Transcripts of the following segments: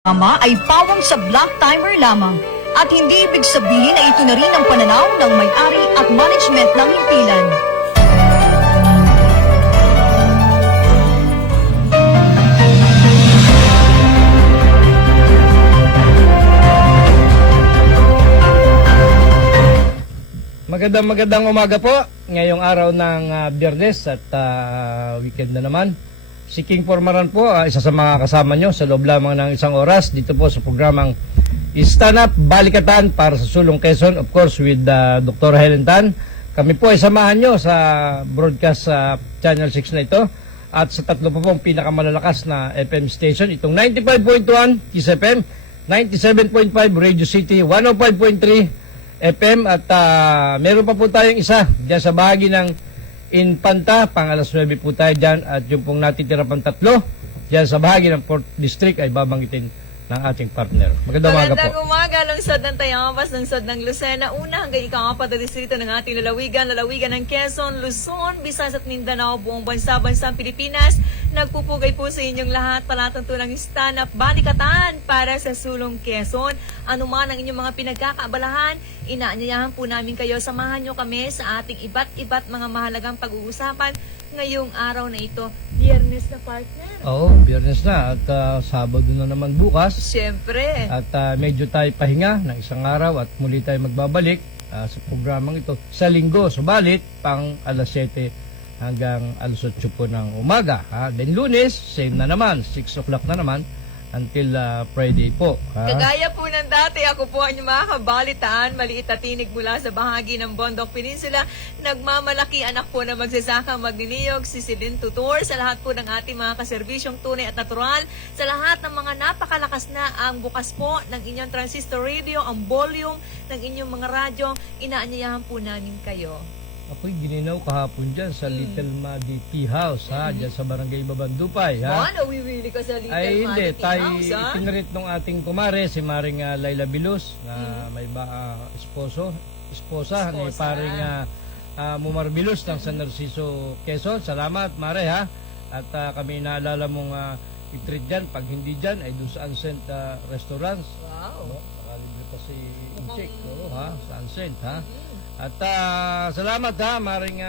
Tama ay pawang sa black timer lamang at hindi ibig sabihin na ito na rin ang pananaw ng may-ari at management ng himpilan. Magandang umaga po. Ngayong araw ng Biyernes at weekend na naman. Si King Formaran po, isa sa mga kasama nyo sa loob lamang ng isang oras dito po sa programang Stand Up Balikatan para sa Sulong Quezon, of course with Dr. Helen Tan. Kami po ay samahan nyo sa broadcast sa Channel 6 na ito at sa tatlo po pong pinakamalalakas na FM station, itong 95.1 Kiss FM, 97.5 Radio City, 105.3 FM at meron pa po tayong isa dyan sa bahagi ng Infanta, pang alas 9 po tayo dyan at yung pong natitira pang tatlo dyan sa bahagi ng 4th District ay babanggitin ng ating partner. Magandang umaga po. Magandang umaga, lungsod ng Tayabas, lungsod ng Lucena, una hanggang ika-4 na distrito ng ating lalawigan ng Quezon, Luzon, Visayas at Mindanao, buong bansang Pilipinas. Nagpupugay po sa inyong lahat palatuntunang Stand Up Balikatan para sa Sulong Quezon. Ano man ang inyong mga pinagkakaabalahan, inaanyayahan po namin kayo, samahan nyo kami sa ating iba't mga mahalagang pag-uusapan ngayong araw na ito. Biyernes na, partner. Oo, Biyernes na at Sabado na naman bukas. Siyempre. At medyo tayo pahinga ng isang araw at muli tayo magbabalik sa programang ito sa linggo. Subalit, pang alas 7 hanggang alas 8 po ng umaga. Then Lunes, same na naman, 6 o'clock na naman until Friday po. Kagaya po ng dati, ako po ang inyong mga kabalitaan, maliit at tinig mula sa bahagi ng Bondok Peninsula. Nagmamalaki anak po na magsasaka magniniyog, si Silin Tutor, sa lahat po ng ating mga kaserbisyong tunay at natural, sa lahat ng mga napakalakas na ang bukas po ng inyong transistor radio, ang volume ng inyong mga radyo, inaanyayahan po namin kayo. Ako'y gininaw kahapon dyan sa Little Madi Tea House, dyan sa Barangay Babandupay. Nawiwili ka sa Little Ay, hindi. Madi Tea House, Tinarit nung ating kumare, si Maring Laila Bilus, na may esposa ni paring Mumar Bilus ng San Narciso, Quezon. Salamat, Mare, ha? At kami naalala mong i-treat dyan. Pag hindi dyan, ay doon sa Ancent Restaurants. Wow. Nakalibre pa si Inchik, sa Ancent, ha? At salamat Maring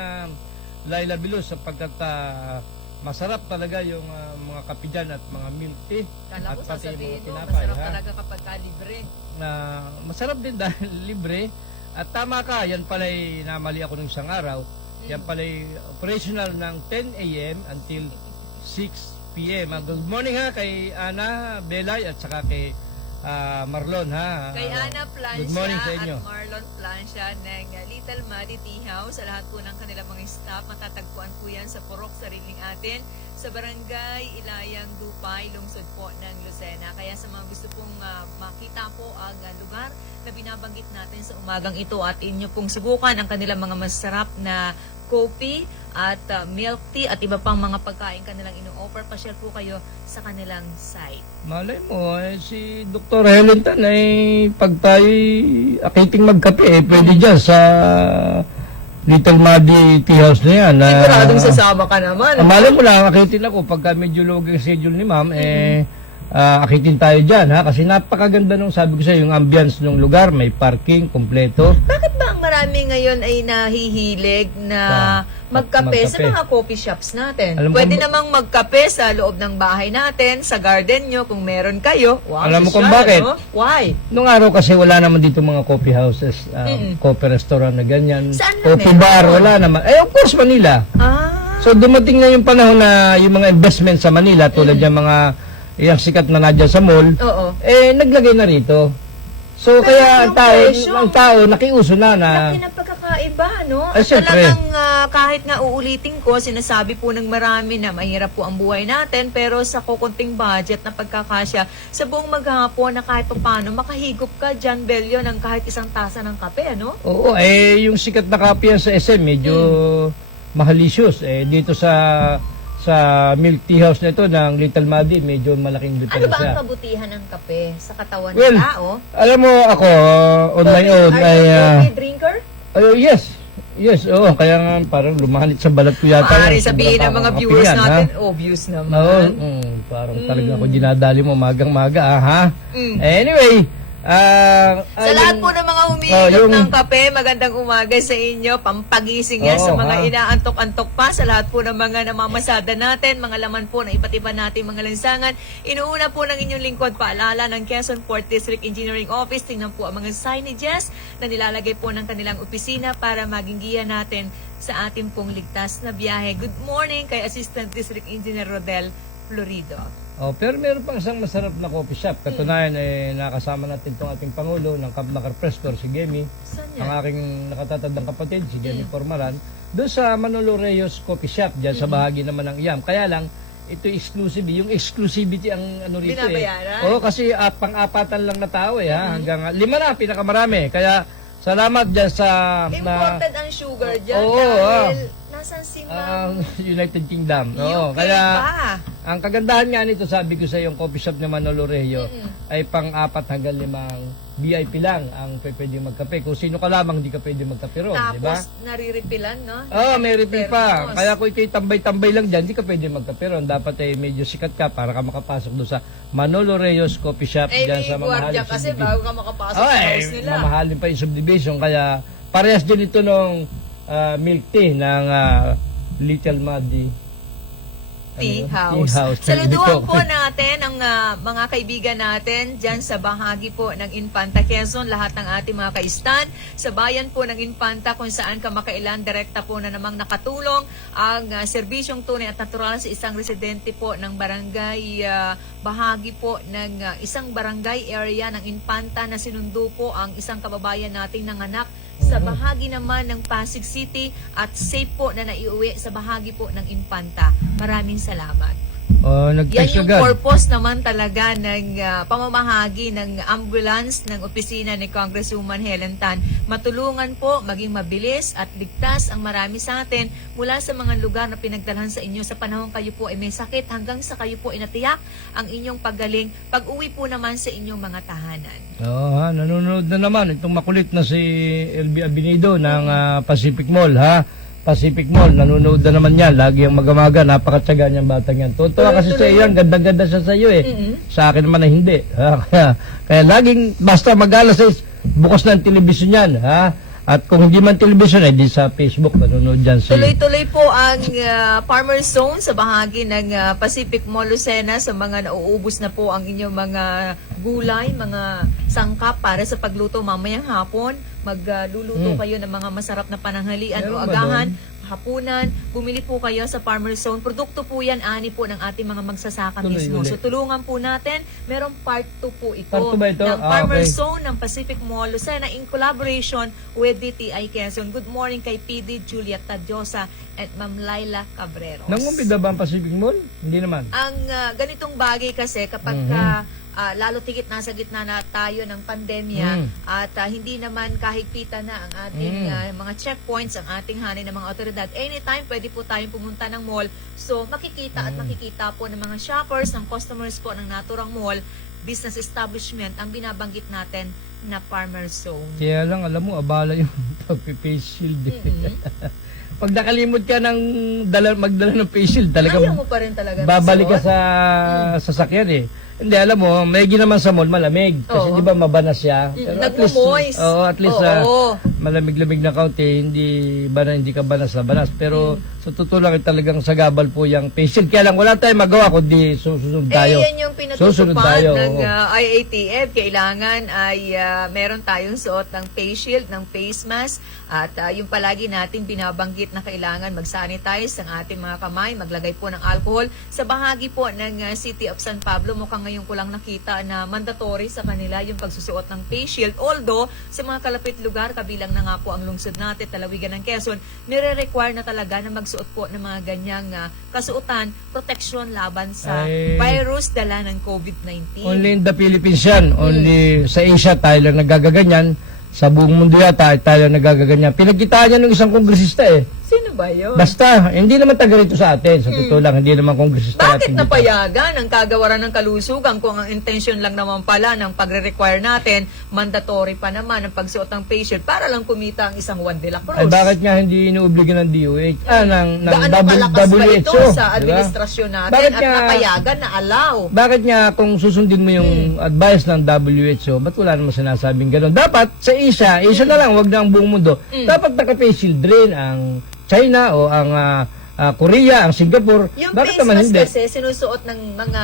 Laila Bilus sapagkat masarap talaga yung mga kape dyan at mga milk tea. Kala at ko pati sasabihin mga mo, tinapay. masarap talaga kapag libre. Masarap din dahil libre. At tama ka, yan pala'y namali ako ng isang araw. Yan pala'y operational ng 10 a.m. until 6 p.m. Good morning kay Ana Belay at saka kay Marlon Kay Ana Plancia good morning sa inyo. At Marlon Plancia ng Little Madi Tea House. Sa lahat po ng kanilang mga staff, matatagpuan po yan sa Purok Sariling Atin, sa Barangay Ilayang Dupay, lungsod po ng Lucena. Kaya sa mga gusto pong makita po ang lugar na binabanggit natin sa umagang ito at inyo pong subukan ang kanilang mga masarap na coffee at milk tea at iba pang mga pagkain kanilang ino-offer, pa-share po kayo sa kanilang site. Malay mo, si Dr. Helen Tan ay pag tayo akiting magkape, pwede dyan sa Little Madi Tea House na yan. Siguradong sasama ka naman. Malay mo lang, akitin ako pagka medyo luging schedule ni ma'am, akitin tayo dyan kasi napakaganda nung sabi ko sa yung ambience ng lugar, may parking, kompleto. Bakit ba ang marami ngayon ay nahihilig na magkape sa mga coffee shops natin? Pwede namang magkape sa loob ng bahay natin, sa garden nyo kung meron kayo. Wow, alam mo kung bakit? No? Why? Nung araw kasi wala naman dito mga coffee houses, coffee restaurant na ganyan. Saan na coffee bar, wala naman. Of course, Manila. So dumating na yung panahon na yung mga investment sa Manila, tulad yung mga yung sikat na nadyan sa mall, naglagay na rito. So, kaya ang tao, nakiuso na. Laki ng pagkakaiba, no? Ay, talagang kahit nga uulitin ko, sinasabi po ng marami na mahirap po ang buhay natin, pero sa kukunting budget na pagkakasya, sa buong maghapon na kahit paano, makahigop ka dyan, Belyo, ng kahit isang tasa ng kape, ano? Oo, yung sikat na kape yan sa SM, medyo mahalisyos. Dito sa milk tea house na ito ng Little Madi, medyo malaking diferensya. Ano ba ang kabutihan ng kape sa katawan Well, ng tao? Alam mo, ako, on my own, Are you a coffee drinker? Yes. Yes, oo. Kaya nga parang lumanit sa balat ko yata. Maaari Sobrang sabihin ng mga viewers kakapingan, natin, ha? obvious naman. Oo, parang talaga ako dinadali mo magang-maga, ha? Anyway, Sa lahat po ng mga humihinap yung- ng kape, magandang umaga sa inyo. Pampagising yan sa Oo, mga ha? inaantok-antok pa. Sa lahat po ng mga namamasada natin, mga laman po na iba't iba nating mga lansangan. Inuuna po ng inyong lingkod, paalala ng Quezon 4th District Engineering Office. Tingnan po ang mga signages na nilalagay po ng kanilang opisina para maging giya natin sa ating pong ligtas na biyahe. Good morning kay Assistant District Engineer Rodel Florido. oh, pero meron pang isang masarap na coffee shop. Katunayan, nakasama natin itong ating Pangulo ng Camp Macar Press Corps, si Gemi. Saan Ang yan? aking nakatatandang kapatid, si Jenny Formaran, doon sa Manolo Reyes Coffee Shop, dyan sa bahagi naman ng IAM. Kaya lang, ito exclusive. Yung exclusivity ang ano rito Binabayaran? Oo, kasi pang-apatan lang na tao ha. Hanggang 5 na, pinakamarami. Kaya salamat dyan sa Imported ang sugar dyan Oo, dahil nasan si Ma'am United Kingdom. Oo, UK kaya pa. ang kagandahan nga nito, sabi ko sa yung coffee shop ni Manolo Reyes ay pang-4 hanggang 5 VIP lang ang pwede magkape. Kung sino ka lamang, hindi ka pwede magkape ron, di ba? Tapos nariripilan, no? May refill pa. Termos. Kaya kung ikay tambay-tambay lang dyan, di ka pwede magkape ron. Dapat medyo sikat ka para ka makapasok doon sa Manolo Reyes Coffee Shop dyan may sa guardia mamahaling kasi subdivision. bago ka makapasok sa house nila. Mamahalin pa yung subdivision. Kaya parehas din ito nung milk tea ng Little Muddy Tea Tea House. House. Saluduhan po natin ang mga kaibigan natin dyan sa bahagi po ng Infanta Quezon, lahat ng ating mga kaistan. Sa bayan po ng Infanta kung saan kamakailan, direkta po na namang nakatulong ang serbisyong tunay at natural sa isang residente po ng barangay, bahagi po ng isang barangay area ng Infanta na sinundo po ang isang kababayan nating nanganak sa bahagi naman ng Pasig City at safe po na naiuwi sa bahagi po ng Infanta. Maraming salamat. Yan Nag-text yung agad. purpose naman talaga ng pamamahagi ng ambulance ng opisina ni Congresswoman Helen Tan. Matulungan po, maging mabilis at ligtas ang marami sa atin mula sa mga lugar na pinagdalhan sa inyo sa panahon kayo po ay may sakit hanggang sa kayo po ay natiyak ang inyong paggaling pag-uwi po naman sa inyong mga tahanan. Nanonood na naman itong makulit na si LB Abinido ng Pacific Mall, ha? Pacific Mall, nanonood na naman yan. Lagi ang magamaga, napakatsaga niyang batang yan. Tutuwa kasi sa iyo yan, ganda-ganda siya sa iyo Sa akin naman ay hindi. Kaya laging, basta mag-alas 6, bukas na ang telebisyon yan, ha? At kung hindi man telebisyon, ay di sa Facebook, nanonood dyan si... Tuloy-tuloy po ang Farmer Zone sa bahagi ng Pacific Mall Lucena sa mga nauubos na po ang inyong mga gulay, mga sangkap para sa pagluto mamayang hapon. Magluluto kayo ng mga masarap na pananghalian Meron o ba agahan, hapunan. Bumili po kayo sa Farmer Zone. Produkto po yan, ani po ng ating mga magsasaka Tuloy mismo. ulit. So tulungan po natin. Merong part 2 po ito, Part 2 ba ito? ng Farmer Okay. Zone ng Pacific Mall Lucena in collaboration with DTI Quezon. Good morning kay PD Juliet Tadyosa at Ma'am Laila Cabreros. Nangumbida ba ang Pacific Mall? Hindi naman. Ang ganitong bagay kasi kapag lalo tigit nasa gitna na tayo ng pandemya at hindi naman kahigpitan na ang ating mga checkpoints, ang ating hanay ng mga otoridad. Anytime pwede po tayong pumunta ng mall. So makikita at makikita po ng mga shoppers, ng customers po ng naturang mall, business establishment, ang binabanggit natin na Farmer Zone. Kaya lang, alam mo, abala yung pag-face shield. Pag nakalimot ka ng magdala ng face shield, talaga Ayaw mo pa rin talaga babalik ka nasuot? sa sasakyan Hindi, alam mo, may naman sa mall, malamig. Kasi di ba mabanas siya. Pero Nagmo-moist. at least Oo. malamig-lamig na kaunti, hindi ka banas na banas. Pero sa totoo lang, talagang sagabal po yung face shield. Kaya lang, wala tayong magawa kundi susunod tayo. Yan yung Susunod pinatutupad tayo, ng oo. IATF. Kailangan ay meron tayong suot ng face shield, ng face mask. At yung palagi natin binabanggit na kailangan mag-sanitize ang ating mga kamay, maglagay po ng alcohol. Sa bahagi po ng City of San Pablo, mukhang ngayon ko lang nakita na mandatory sa kanila yung pagsusuot ng face shield. Although, sa mga kalapit lugar, kabilang na nga po ang lungsod natin, Talawigan ng Quezon, nire-require na talaga na magsuot po ng mga ganyang kasuotan, proteksyon laban sa virus dala ng COVID-19. Only in the Philippines yan. Only sa Asia tayo lang nagagaganyan. Sa buong mundo yata tayo lang nagagaganyan. Pinagkitaan niya ng isang kongresista Sino ba yun? Basta, hindi naman taga rito sa atin. Sa totoo lang, hindi naman kongresista Bakit natin dito. napayagan ang kagawaran ng kalusugan kung ang intention lang naman pala ng pagre-require natin, mandatory pa naman ang pagsuot ng face shield para lang kumita ang isang Juan de la Cruz? Ay, bakit nga hindi inuobliga ng DOH? ng Gaano kalakas ba ito WHO, sa di ba? administrasyon natin Bakit at nga- napayagan na allow? Bakit nga kung susundin mo yung advice ng WHO, ba't wala naman sinasabing gano'n? Dapat sa Asia na lang, wag na ang buong mundo. Dapat naka-face shield rin ang China o ang Korea, ang Singapore. Yung Bakit face naman mask hindi? kasi sinusuot ng mga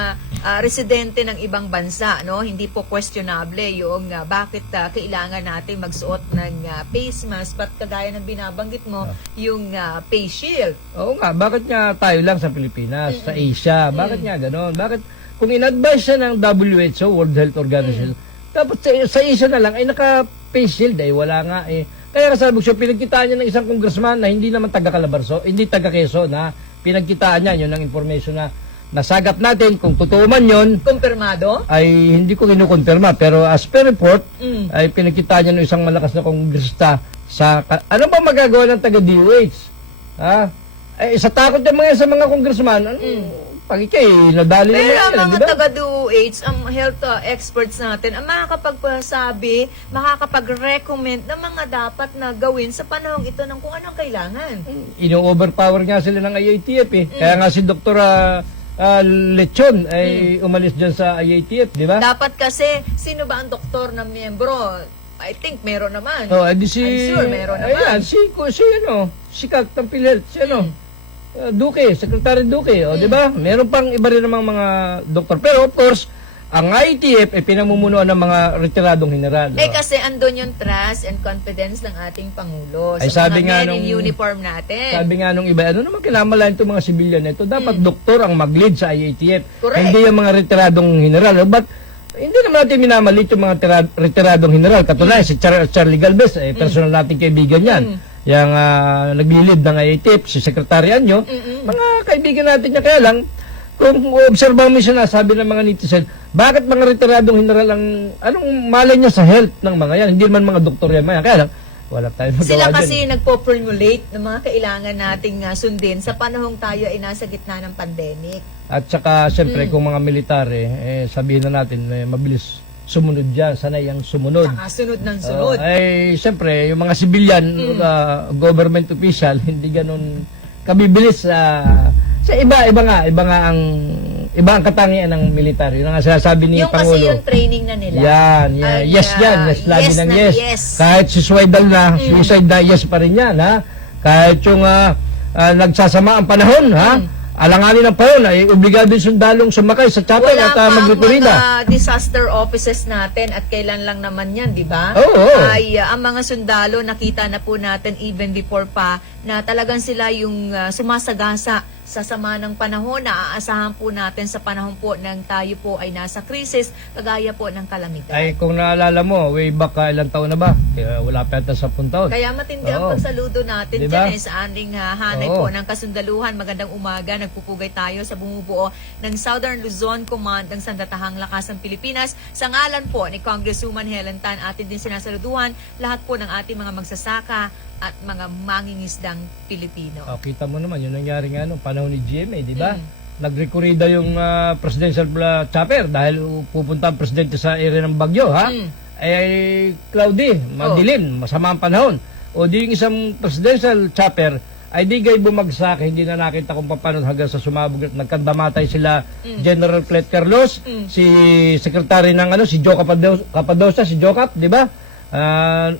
residente ng ibang bansa, no? Hindi po questionable yung bakit kailangan natin magsuot ng face mask, but kagaya ng binabanggit mo, yung face shield. Oo nga, bakit nga tayo lang sa Pilipinas, sa Asia? Bakit nga gano'n? Bakit kung in-advise siya ng WHO, World Health Organization, dapat sa Asia na lang ay naka-face shield, ay wala nga eh. Kaya kasabog siya, pinagkitaan niya ng isang congressman na hindi naman taga-Calabarzon, hindi taga-Quezon, na pinagkitaan niya, yun ang information na nasagap natin. Kung totoo man yun, Kumpirmado? ay hindi ko kinukonfirma. Pero as per report, Mm. ay pinagkitaan niya ng isang malakas na kongresista sa... Ano ba magagawa ng taga-DOH? Ha? Ay, sa takot yung mga sa mga congressman, ano, pag ikay, nadali Pero naman ang yan, mga di ba? taga-DOH, ang health experts natin, ang makakapagsabi, makakapag-recommend ng mga dapat na gawin sa panahong ito ng kung anong kailangan. Ino-overpower nga sila ng IATF eh. Kaya nga si Dr. Lechon ay umalis dyan sa IATF, di ba? Dapat kasi, sino ba ang doktor na miyembro? I think meron naman. Oh, edi si... I'm sure meron naman. Ayan, si Kak ng PhilHealth, si Duque, Secretary Duque, di ba? Meron pang iba rin namang mga doktor. Pero of course, ang IATF ay pinamumunuan ng mga retiradong general. Eh kasi andun yung trust and confidence ng ating Pangulo. Ay, Sa sabi mga nga men in nung- uniform natin. Sabi nga nung iba, ano naman kinamalan itong mga civilian na ito? Dapat doktor ang mag-lead sa IATF. Correct. Hindi yung mga retiradong general. But hindi naman natin minamalit yung mga retiradong general. Katulad si Charlie Galvez, personal nating kaibigan yan. Yung nag-lead ng IATF, si Secretary Anyo. Mga kaibigan natin niya. Kaya lang, kung obserbahan mo yung sinasabi ng mga netizen, bakit mga retiradong general anong malay niya sa health ng mga yan? Hindi man mga doktor yan. Kaya lang, wala tayong magawa Sila dyan. kasi nagpo-formulate ng mga kailangan nating sundin sa panahong tayo ay nasa gitna ng pandemic. At saka, siyempre, kung mga military, sabihin na natin, mabilis sumunod dyan. Sanay ang sumunod. Saka sunod ng sunod. Ay, siyempre, yung mga civilian, government official, hindi ganun kabibilis sa iba ang katangian ng military. Yung nga sinasabi ni Yung Pangulo. kasi yung training na nila. Yan. Ay, Yes yan. Yes, lagi yes ng na yes. yes. Kahit suicidal na, suicide na, yes pa rin yan, ha? Kahit yung nagsasama ang panahon, ha? Alanganin ng panahon, ay obligado yung sundalong sumakay sa chopper Wala at pa ang magrekurida. mga disaster offices natin at kailan lang naman yan, di ba? Oo. Ay, ang mga sundalo, nakita na po natin even before pa na talagang sila yung sumasagasa sa sama ng panahon na aasahan po natin sa panahon po ng tayo po ay nasa krisis, kagaya po ng kalamidad. Ay, kung naalala mo, way back ilang taon na ba? Wala pa yata 10 taon. Kaya matindi Oo. ang pagsaludo natin Diba? dyan sa ating hanay Oo. po ng kasundaluhan. Magandang umaga, nagpupugay tayo sa bumubuo ng Southern Luzon Command ng Sandatahang Lakas ng Pilipinas. Sa ngalan po ni Congresswoman Helen Tan, atin din sinasaluduhan lahat po ng ating mga magsasaka at mga mangingisdang Pilipino. Kita mo naman, yun nangyari nga nung panahon ni GMA, di ba? Nagrekurida yung presidential chopper dahil pupunta ang presidente sa area ng Bagyo, ha? Ay, cloudy, madilim, masama ang panahon. O di yung isang presidential chopper ay di gay bumagsak, hindi na nakita kung paano hanggang sa sumabog at nagkandamatay sila General Clet Carlos, si secretary ng si Joe Capadosa, si Jocap, di ba?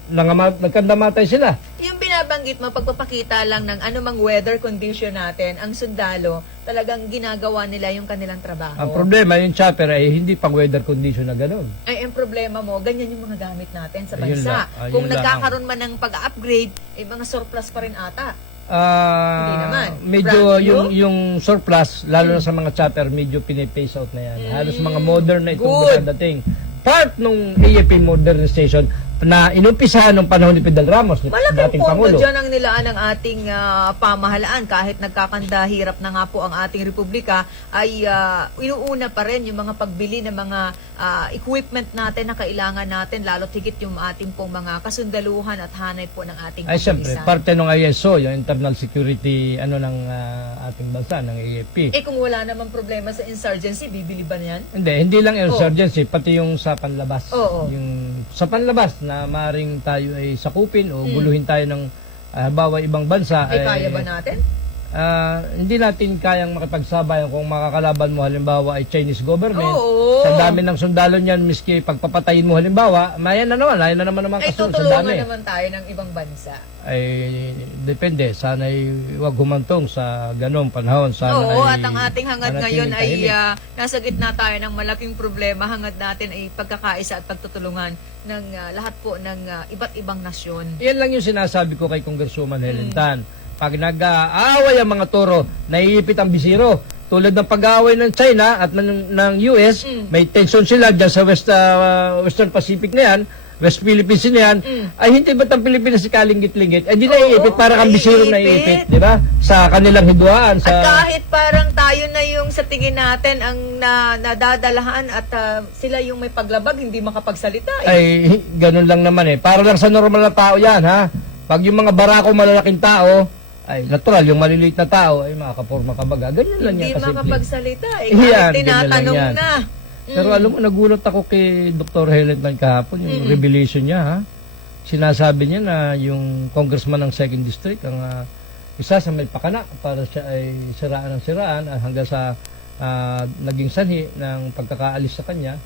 Nagkandamatay sila. Yung binabanggit mo, pagpapakita lang ng anumang weather condition natin, ang sundalo, talagang ginagawa nila yung kanilang trabaho. Ang problema, yung chopper ay hindi pang weather condition na gano'n. Ay, ang problema mo, ganyan yung mga gamit natin sa Ayun bansa. lang, ayun Kung lang nagkakaroon man ng pag-upgrade, ay mga surplus pa rin ata. Hindi naman. Medyo Brand new? yung surplus, lalo na sa mga chopper, medyo pinipace out na yan. Halos mga modern na itong Good. dadating. Part nung AFP modernization, na inumpisahan nung panahon ni Fidel Ramos, ni Malaking dating pondo Pangulo. dyan ang nilaan ng ating pamahalaan. Kahit nagkakanda hirap na nga po ang ating republika, ay inuuna pa rin yung mga pagbili ng mga equipment natin na kailangan natin, lalo tigit yung ating pong mga kasundaluhan at hanay po ng ating Ay, siyempre, kapulisan. parte ng ISO, yung internal security ng ating bansa, ng AFP. Kung wala namang problema sa insurgency, bibili ba niyan? Hindi lang insurgency, pati yung sa panlabas. Oo. Yung sa panlabas na maring tayo ay sakupin o guluhin tayo ng halimbawa ibang bansa. Kaya ba natin? Hindi natin kayang makipagsabayan kung makakalaban mo halimbawa ay Chinese government. Oo. Sa dami ng sundalo niyan, miski pagpapatayin mo halimbawa, ayan na naman ang Ay, kasunod sa tutulungan dami. naman tayo ng ibang bansa. Ay depende, sana ay huwag humantong sa ganong panahon. Sana Oo, ay at ang ating hangad manatiling ngayon ay tahimik. nasa gitna tayo ng malaking problema. Hangad natin ay pagkakaisa at pagtutulungan ng lahat po ng iba't ibang nasyon. Yan lang yung sinasabi ko kay Congresswoman Helen Tan. Pag nag-aaway ang mga toro, naiipit ang bisiro. Tulad ng pag-aaway ng China at ng US, may tension sila dyan sa Western Pacific na yan, West Philippines na yan, ay hindi ba't ang Pilipinas si kalinggit-linggit? Ay di naiipit para kang bisiro naiipit, di ba? Sa kanilang hidwaan. At kahit parang tayo na yung sa tingin natin ang nadadalahan at sila yung may paglabag, hindi makapagsalita. Ay, ganun lang naman eh. Para lang sa normal na tao yan, ha? Pag yung mga barako malalaking tao, ay natural, yung maliliit na tao, ay makakaporma kabaga. Ganyan lang Hindi yan kasimple. makapagsalita. Yan, Kahit ganyan lang tinatanong yan. na. Pero alam mo, nagulat ako kay Dr. Helen Tan kahapon, yung revelation niya, ha? Sinasabi niya na yung congressman ng 2nd District, ang isa sa may pakana para siya ay siraan ng siraan hanggang sa naging sanhi ng pagkakaalis sa kanya,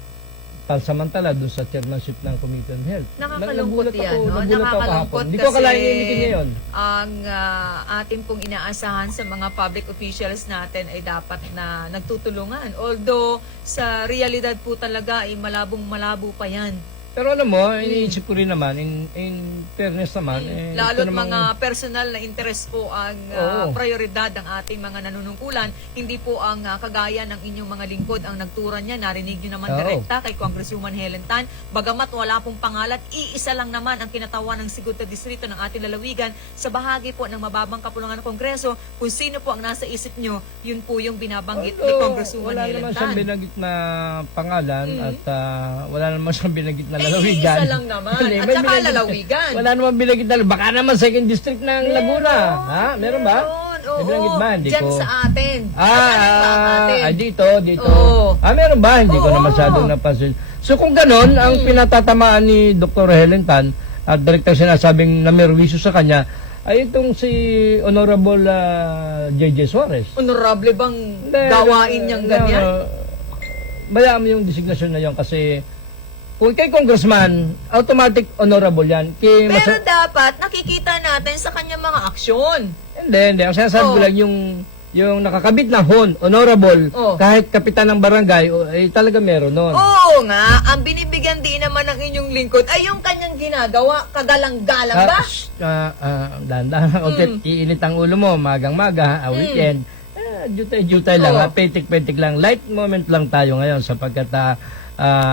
pansamantala doon sa chairmanship ng Committee on Health. Nakakalungkot yan, no? Nagulat ako kahapon. Nakakalungkot Hindi ko akalain kasi yung niya yun. ang ating pong inaasahan sa mga public officials natin ay dapat na nagtutulungan. Although, sa realidad po talaga ay malabong-malabo pa yan. Pero alam mo, iniisip ko rin naman, in fairness naman, Lalo't ito namang- mga personal na interest po ang Oo. prioridad ng ating mga nanunungkulan. Hindi po ang kagaya ng inyong mga lingkod ang nagturan niya. Narinig nyo naman Oo. direkta kay Congresswoman Helen Tan. Bagamat wala pong pangalan, iisa lang naman ang kinatawan ng Sigurta Distrito ng ating lalawigan sa bahagi po ng mababang kapulungan ng Kongreso. Kung sino po ang nasa isip nyo, yun po yung binabanggit ni Congresswoman wala Helen naman siyang Tan. binagit na pangalan at wala naman siyang binagit na Eh, lalawigan. isa lang naman. Hindi, At may saka binagit- lalawigan. Wala naman binagit na baka naman 2nd District ng Laguna. Ha? Meron ba? Oo, May binanggit ba? Hindi dyan ko. sa atin. Dito. Oo. Meron ba? Hindi ko na Oo. masyadong napansin. So kung ganon, ang pinatatamaan ni Dr. Helen Tan at direktang sinasabing namerwisyo sa kanya, ay itong si Honorable J.J. Suarez. Honorable bang gawain niyang ganyan? Bayaan mo yung designation na yun kasi kung kay congressman, automatic honorable yan. Pero dapat nakikita natin sa kanyang mga aksyon. Hindi. Ang sinasabi ko Oh. lang yung nakakabit na honorable, Oh. kahit kapitan ng barangay, ay talaga meron nun. Oo nga, ang binibigyan din naman ng inyong lingkod ay yung kanyang ginagawa, kagalang-galang ba? Dahan-dahan. Okay, iinit ang ulo mo, magang-maga, weekend. Jutay-jutay lang, petik-petik lang. Light moment lang tayo ngayon sapagkat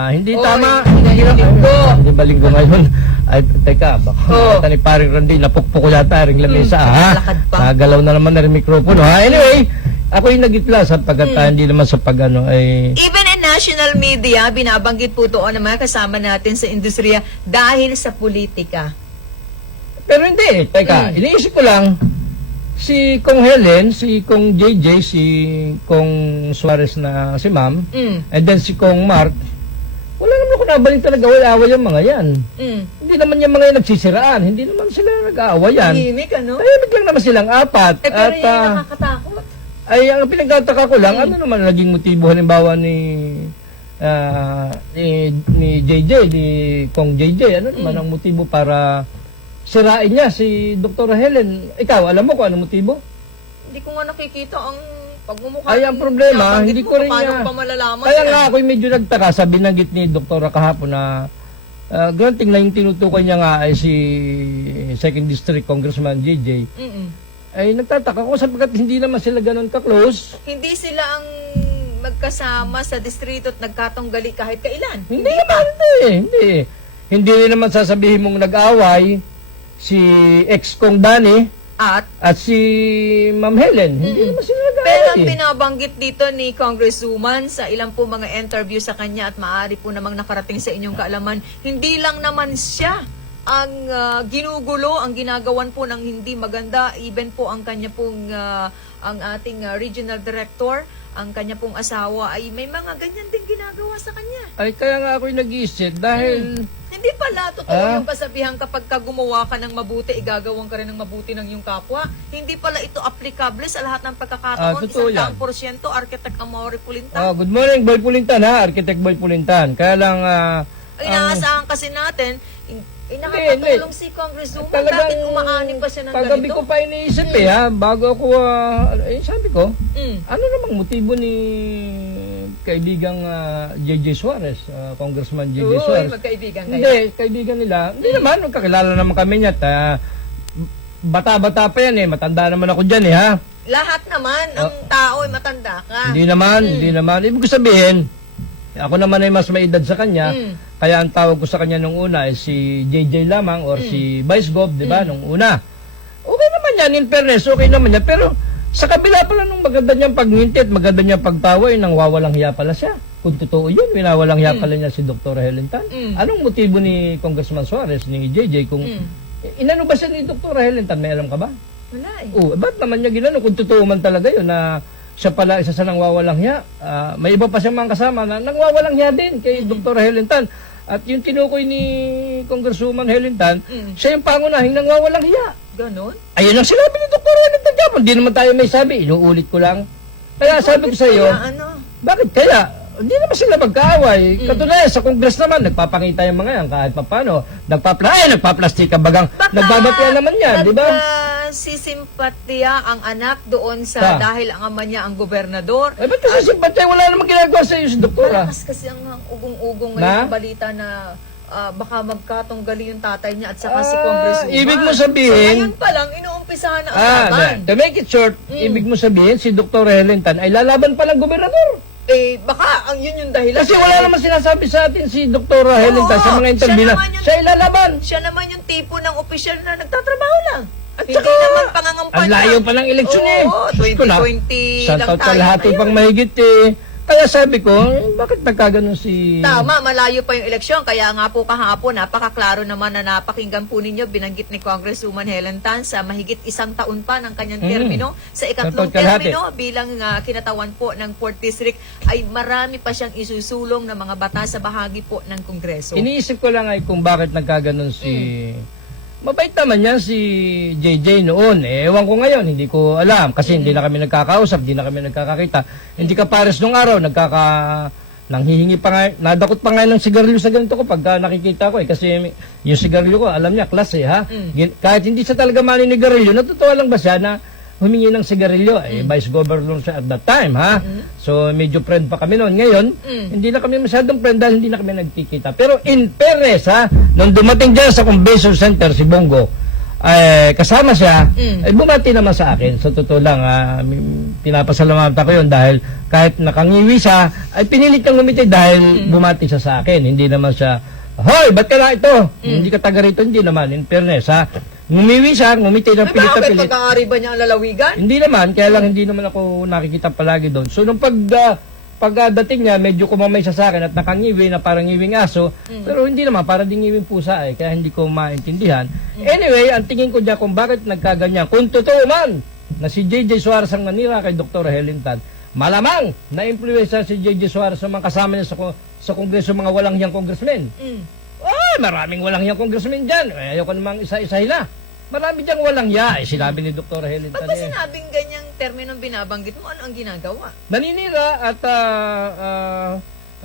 hindi tama. Hindi linggo. Hindi ba linggo ngayon? Ay, teka, baka ni paring Randy, napukpok ko yata ring lamesa, ha? lakad pa. Nagalaw na naman na rin mikropono, ha? Anyway, ako yung nagitla sapagkat hindi naman sa pag-ano ay... Even in national media, binabanggit po doon ng mga kasama natin sa industriya dahil sa politika. Pero hindi, teka, iniisip ko lang, si Kong Helen, si Kong JJ, si Kong Suarez na si Ma'am, and then si Kong Mark, wala naman ako nabalik talaga away yung mga yan. Hindi naman yung mga yan nagsisiraan, hindi naman sila nag-aaway yan. Tahimik, ano? Tahimik lang naman silang apat. Pero yun yung nakakatakot. Ay, ang pinagtataka ko lang, ano naman naging motibo halimbawa ni JJ, ni Kong JJ, ano naman ang motibo para sirain niya si Dr. Helen? Ikaw, alam mo kung ano motibo? Hindi ko nga nakikita ang pagmumukha. Ay, ang problema, hindi ko rin paano niya. pa malalaman Kaya yan? nga ako'y medyo nagtaka sa binanggit ni Dr. kahapon na granting na yung tinutukoy niya nga ay si 2nd District Congressman JJ. Ay nagtataka ko sapagkat hindi naman sila ganun ka-close. Hindi sila ang magkasama sa distrito at nagkatunggali kahit kailan. Hindi naman, hindi. hindi rin naman sasabihin mong nag-away si ex-kong Danny at si Ma'am Helen. Hindi naman sila Pero nag-away. ang binabanggit dito ni Congresswoman sa ilang po mga interview sa kanya at maaari po namang nakarating sa inyong kaalaman, hindi lang naman siya ang ginugulo, ang ginagawan po ng hindi maganda, even po ang kanya pong ang ating regional director, ang kanya pong asawa ay may mga ganyan din ginagawa sa kanya. Ay, kaya nga ako'y nag-iisip dahil Hindi pala totoo yung kasabihan kapag ka gumawa ka ng mabuti, igagawang ka rin ng mabuti ng iyong kapwa. Hindi pala ito applicable sa lahat ng pagkakataon. Totoo yan. 100% Architect Amaury Pulinta. good morning, Boy Pulintan ha, Architect Boy Pulintan. Kaya lang, Inaasahan kasi natin, nakakatulong si Congresswoman. Bakit umaani pa siya ng paggabi ganito? ko pa iniisip ha, bago ako, sabi ko, ano namang motibo ni kaibigang JJ Suarez, Congressman JJ Uy, Suarez? magkaibigan kayo. Hindi, kaibigan nila. Hindi naman, magkakilala naman kami niya. Bata-bata pa yan matanda naman ako dyan ha. Lahat naman, ang tao ay matanda ka. Hindi naman. Ibig ko sabihin, ako naman ay mas may edad sa kanya, kaya ang tawag ko sa kanya nung una ay si JJ lamang or si Vice Gov, di ba, nung una. Okay naman yan, in fairness, okay naman yan. Pero sa kabila pala nung maganda niyang pagngiti at maganda niyang pagtawa, nang wawalang hiya pala siya. Kung totoo yun, winawalang hiya pala niya si Dr. Helen Tan. Anong motibo ni Congressman Suarez, ni JJ, kung inano ba siya ni Dr. Helen Tan? May alam ka ba? Wala eh. Ba't naman niya ginano kung totoo man talaga yun na siya pala isa sa nangwawalang hiya. May iba pa siyang mga kasama na nangwawalang hiya din kay Dr. Helen Tan. At yung tinukoy ni Congresswoman Helen Tan, siya yung pangunahing nangwawalang hiya. Ganon? Ayun ang sinabi ni Dr. Helen Tan. Hindi naman tayo may sabi. Inuulit ko lang. Kaya sabi ko sa iyo, bakit kaya? Hindi naman sila magkaaway. Katunayan, sa Congress naman, nagpapakita yung mga yan kahit papano. Nagpaplastika bagang. Nagbabatian naman yan, di ba? Sisimpatya ang anak doon sa dahil ang ama niya ang gobernador. Ba't kasi simpatya? Wala namang ginagawa sa iyo si Doktora. Malakas kasi ang ugong-ugong ngayon ang balita na baka magkatunggali yung tatay niya at saka si Congresswoman. Ibig mo sabihin, so, ngayon pa lang, inuumpisahan na ang laban. To make it short, ibig mo sabihin, si Dr. Helen Tan ay lalaban pa ng gobernador. Baka yun yung dahilan. Kasi wala naman sinasabi sa atin si Dr. Helen Tan sa mga interview na siya ay lalaban. Siya naman yung tipo ng opisyal na nagtatrabaho lang. At hindi saka, naman pangangampanya. ang layo pa ng eleksyon Oo, 2020 lang tayo. Kalahati pang mahigit Kaya sabi ko, bakit nagkaganon si... Tama, malayo pa yung eleksyon. Kaya nga po kahapon, napakaklaro naman na napakinggan po ninyo, binanggit ni Congresswoman Helen Tan sa mahigit 1 taon pa ng kanyang termino. Sa ikatlong termino, bilang kinatawan po ng 4th District, ay marami pa siyang isusulong na mga batas sa bahagi po ng Kongreso. Iniisip ko lang ay kung bakit nagkaganon si... Mabait naman yan si JJ noon. Ewan ko ngayon, hindi ko alam. Kasi hindi na kami nagkakausap, hindi na kami nagkakakita. Hindi ka pares nung araw, nanghihingi pa nga, nadakot pa nga ng sigarilyo sa ganito ko pagka nakikita ko Kasi yung sigarilyo ko, alam niya, klase ha. Kahit hindi siya talaga maninigarilyo, natutuwa lang ba siya na humingi ng sigarilyo? Vice Governor siya at that time ha. So medyo friend pa kami noon. Ngayon, hindi na kami masyadong friend dahil hindi na kami nagkikita. Pero in fairness ha, nung dumating dyan sa convention center si Bongo, kasama siya, bumati naman sa akin. Sa totoo lang, pinapasalamatan ko yun dahil kahit nakangiwi siya, ay pinilit niyang ngumiti dahil bumati siya sa akin. Hindi naman siya, hoy, ba't ka na ito? Hindi ka taga rito, hindi naman. In fairness ha, ngumiwi siya, ngumiti ng pilit na pilit. Bakit pag-aari ba niya ang lalawigan? Hindi naman, kaya lang hindi naman ako nakikita palagi doon. So nung pagdating niya, medyo kumamay siya sa akin at nakangiwi na parang ngiwing aso, pero hindi naman, parang di ngiwing pusa kaya hindi ko maintindihan. Anyway, ang tingin ko diyan kung bakit nagkaganyan, kung totoo man na si JJ Suarez ang nanira kay Dr. Helen Tan, malamang na-influensya si JJ Suarez sa mga kasama niya sa Kongreso, mga walang hiyang congressmen. Maraming walang hiyang congressmen dyan. Ayoko namang isa-isahin na. Marami diyang walang hiya. Sinabi ni Dr. Helen Tan. Ba't ba sinabing ganyang terminong binabanggit mo? Ano ang ginagawa? Naninira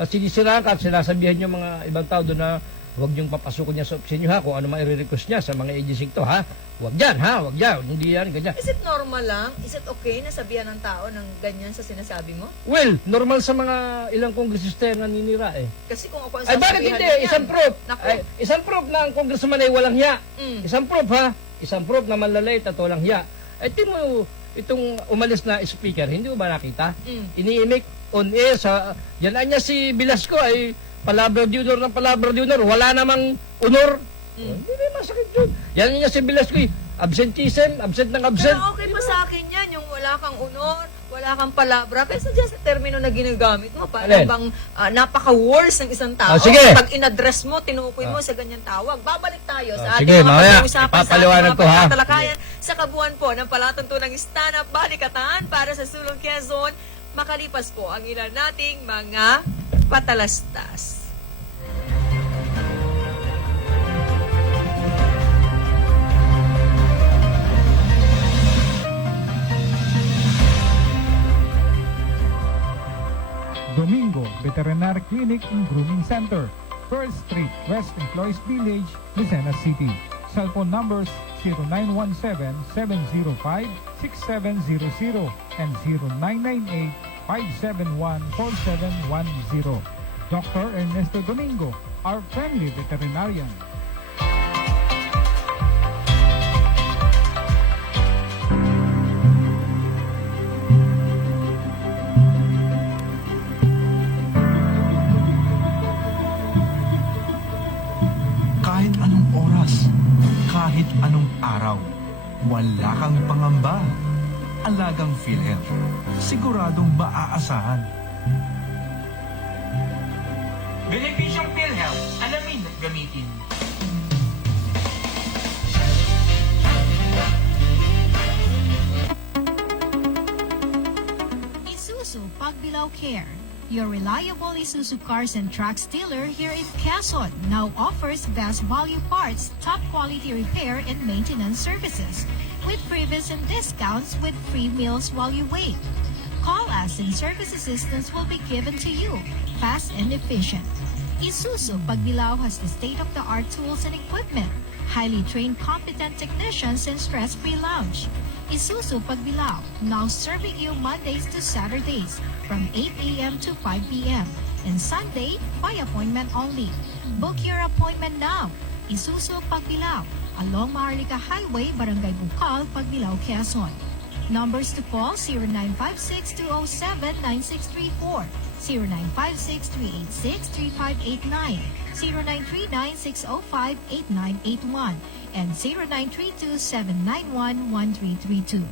at sinisiraan ka at sinasabihan yung mga ibang tao doon na huwag niyong papasukin niya sa opisina ha, kung ano ma-request niya sa mga agency to ha. Huwag dyan ha, huwag dyan, hindi yan, ganyan. Is it normal lang? Is it okay na sabihan ng tao ng ganyan sa sinasabi mo? Well, normal sa mga ilang kongresista yung naninira Kasi kung ako ang Ay, bakit sasabihan hindi? niyan, Isang proof. naku, Isang proof na ang congressman ay walang hiya. Isang proof ha. Isang proof na manlalait at walang hiya. Tingnan mo itong umalis na speaker, hindi mo ba nakita? Iniimik on air sa yan niya si Velasco ay palabra de honor ng palabra de honor. Wala namang honor. Hindi na masakit yun. Yan yung si Velasco, absentism, absent ng absent. Pero okay pa sa akin yan, yung wala kang honor, wala kang palabra, kaysa dyan sa termino na ginagamit mo, para Alin? bang napaka-worse ng isang tao. Sige. Pag in-address mo, tinukoy mo sa ganyan tawag. Babalik tayo sa ating Sige, mga mamaya, pag-uusapan sa ating ipapaliwanag mga ko, ha? pagtatalakayan sa kabuuan po ng palatuntunang stand-up balikatan para sa Sulong Quezon. Makalipas po ang ilan nating mga patalastas. Domingo Veterinary Clinic and Grooming Center, 1st Street, West Employees Village, Lucena City. Cellphone numbers 0917-705-6700 and 0998-571-4710. Dr. Ernesto Domingo, our friendly veterinarian. Kahit anong oras, kahit anong araw, wala kang pangamba. Alagang PhilHealth, siguradong maaasahan. Benepisyong PhilHealth, alamin at gamitin. Isuzu Pagbilao Care, your reliable Isuzu cars and trucks dealer here in Quezon, now offers best value parts, top quality repair and maintenance services, with freebies and discounts with free meals while you wait. Call us and service assistance will be given to you, fast and efficient. Isuzu Pagbilao has the state-of-the-art tools and equipment, highly trained competent technicians and stress-free lounge. Isuzu Pagbilao, now serving you Mondays to Saturdays from 8 a.m. to 5 p.m. and Sunday by appointment only. Book your appointment now. Isuzu Pagbilao, along Maharlika Highway, Barangay Bukal, Pagbilao, Quezon. Numbers to call 0956-207-9634, 0956-386-3589, 0939-605-8981, and 0932-791-1332.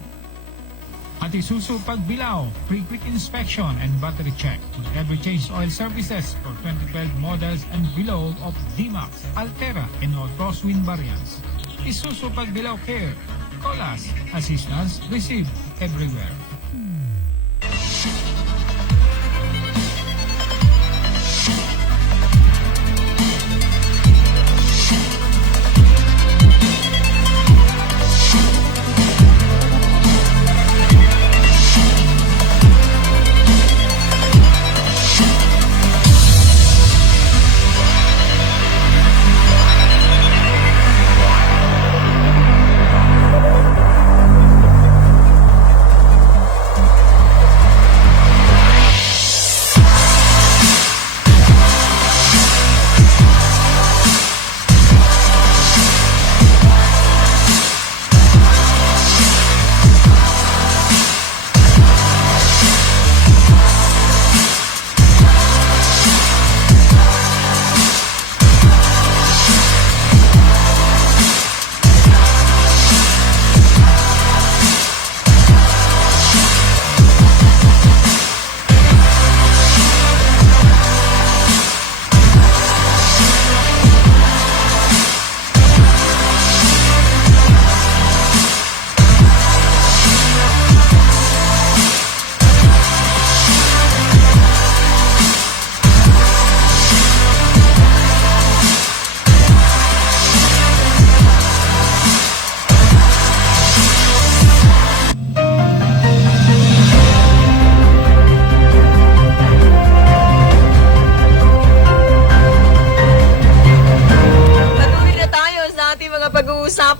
At Isuzu Pagbilao, free quick inspection and battery check with every change oil services for 2012 models and below of D-Max, Altera, and all crosswind variants. Isuzu Pagbilao Care. Call us. Assistance received everywhere.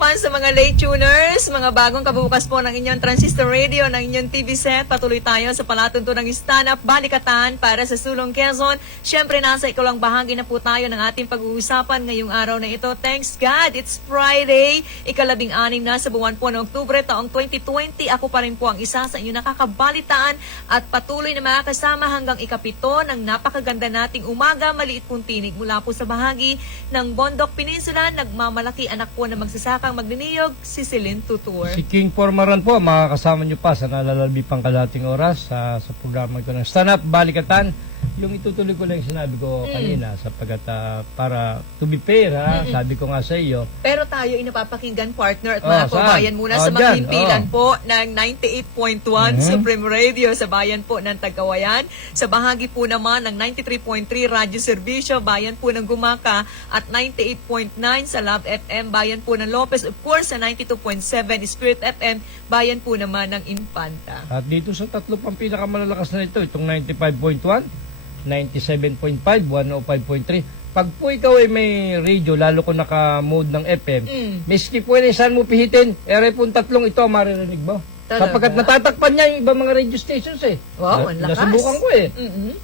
usapan sa mga late tuners, mga bagong kabubukas po ng inyong transistor radio, ng inyong TV set. Patuloy tayo sa palatuntunang stand-up balikatan para sa Sulong Quezon. Siyempre, nasa ikalang bahagi na po tayo ng ating pag-uusapan ngayong araw na ito. Thanks God, it's Friday, ika-16 na sa buwan po ng Oktubre, taong 2020. Ako pa rin po ang isa sa inyong nakakabalitaan at patuloy na makakasama hanggang ika-7 ng napakaganda nating umaga. Maliit pong tinig mula po sa bahagi ng Bondok Peninsula. Nagmamalaki anak po na magsasakang magniniyog, si Celine Tutur. Si King Formaran po, makakasama nyo pa sa nalalabing pang kalating oras sa programa ko ng Stand Up Balikatan. Yung itutuloy ko lang yung sinabi ko kanina sapagkat para to be fair, sabi ko nga sa iyo. Pero tayo inapapakinggan, partner, at mga saan? kabayan muna sa mga Dyan, himpilan po ng 98.1 Supreme Radio sa bayan po ng Tagawayan. Sa bahagi po naman ng 93.3 Radyo Servisyo, bayan po ng Gumaka, at 98.9 sa Love FM, bayan po ng Lopez. Of course, sa 92.7 Spirit FM, bayan po naman ng Infanta. At dito sa tatlo pang pinakamalalakas na ito, itong 95.1, 97.5, 105.3. Pag po ikaw ay may radio, lalo kung naka-mode ng FM, miski po rin saan mo pihitin, pong tatlong ito, maririnig mo. Talaga? Sapagkat natatakpan niya yung ibang mga radio stations eh. Wow, ang lakas. Nasubukan ko eh.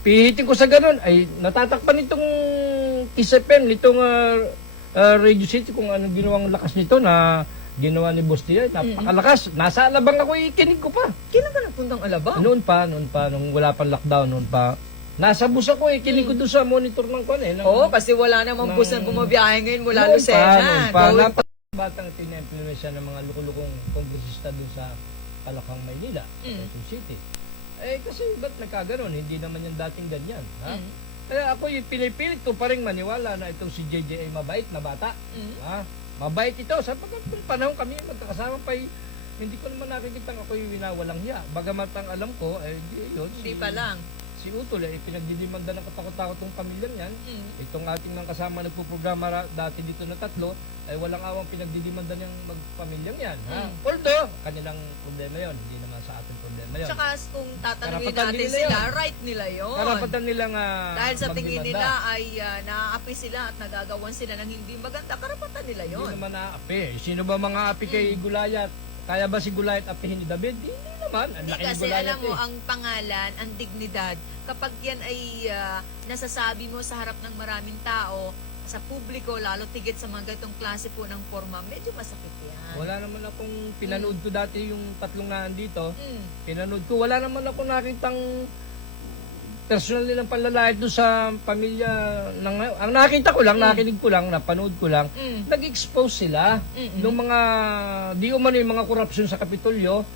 Pihitin ko sa ganun, ay natatakpan itong Kiss FM, nitong Radio City, kung anong ginawang lakas nito na ginawa ni Boss Tia, napakalakas. Nasa Alabang ako, ikinig ko pa. Kailan ka nagpuntang Alabang? Noon pa, nung wala pang lockdown, noon pa. Nasa bus ako eh, kinig ko doon sa monitor ng kwan eh. Oo, kasi wala namang bus na bumabiyahe ngayon mula Noon Lucena. pa, Going batang tinimplemensya ng mga lukulukong kongresista doon sa Calacang, Maynila, Quezon City. Eh, kasi ba't nagkaganon? Hindi naman yung dating ganyan. Ha? Kaya ako yung pinipilit ko pa rin maniwala na itong si JJ ay mabait na bata. Ha? Mabait ito. Sapagkat kung panahon kami magkakasama pa hindi ko naman nakikita ako yung winawalang hiya. Bagamat ang alam ko, eh, yun. Hindi pa lang. Si Utol, pinagdidimanda ng katakot-takot ng pamilyang yan. Itong ating mga kasama nagpo-programa dati dito na tatlo, ay walang awang pinagdidimanda ng magpamilyang yan. Ha? Although, kanilang problema yon, hindi naman sa ating problema yon. Tsaka kung tatanungin Karapatan natin nila sila, yun. right nila yon. Karapatan nilang Dahil sa tingin magdimanda. nila ay naaapi sila at nagagawan sila ng hindi maganda, karapatan nila Hindi yon. naman naapi. Sino ba mga api kay Gulayat? Kaya ba si Gulayat apihin ni David? Hindi naman. Ang Hindi laki ni kasi Gulayat alam mo, eh. ang pangalan, ang dignidad, kapag yan ay nasasabi mo sa harap ng maraming tao, sa publiko, lalo tigit sa mga ganitong klase po ng forma, medyo masakit yan. Wala naman akong pinanood ko dati yung tatlong nandito. Pinanood ko. Wala naman ako nakitang personal nilang panlalait doon sa pamilya ng ang nakita ko lang, nakinig ko lang, napanood ko lang, nag-expose sila ng mga di umano yung mga korupsyon sa Kapitolyo,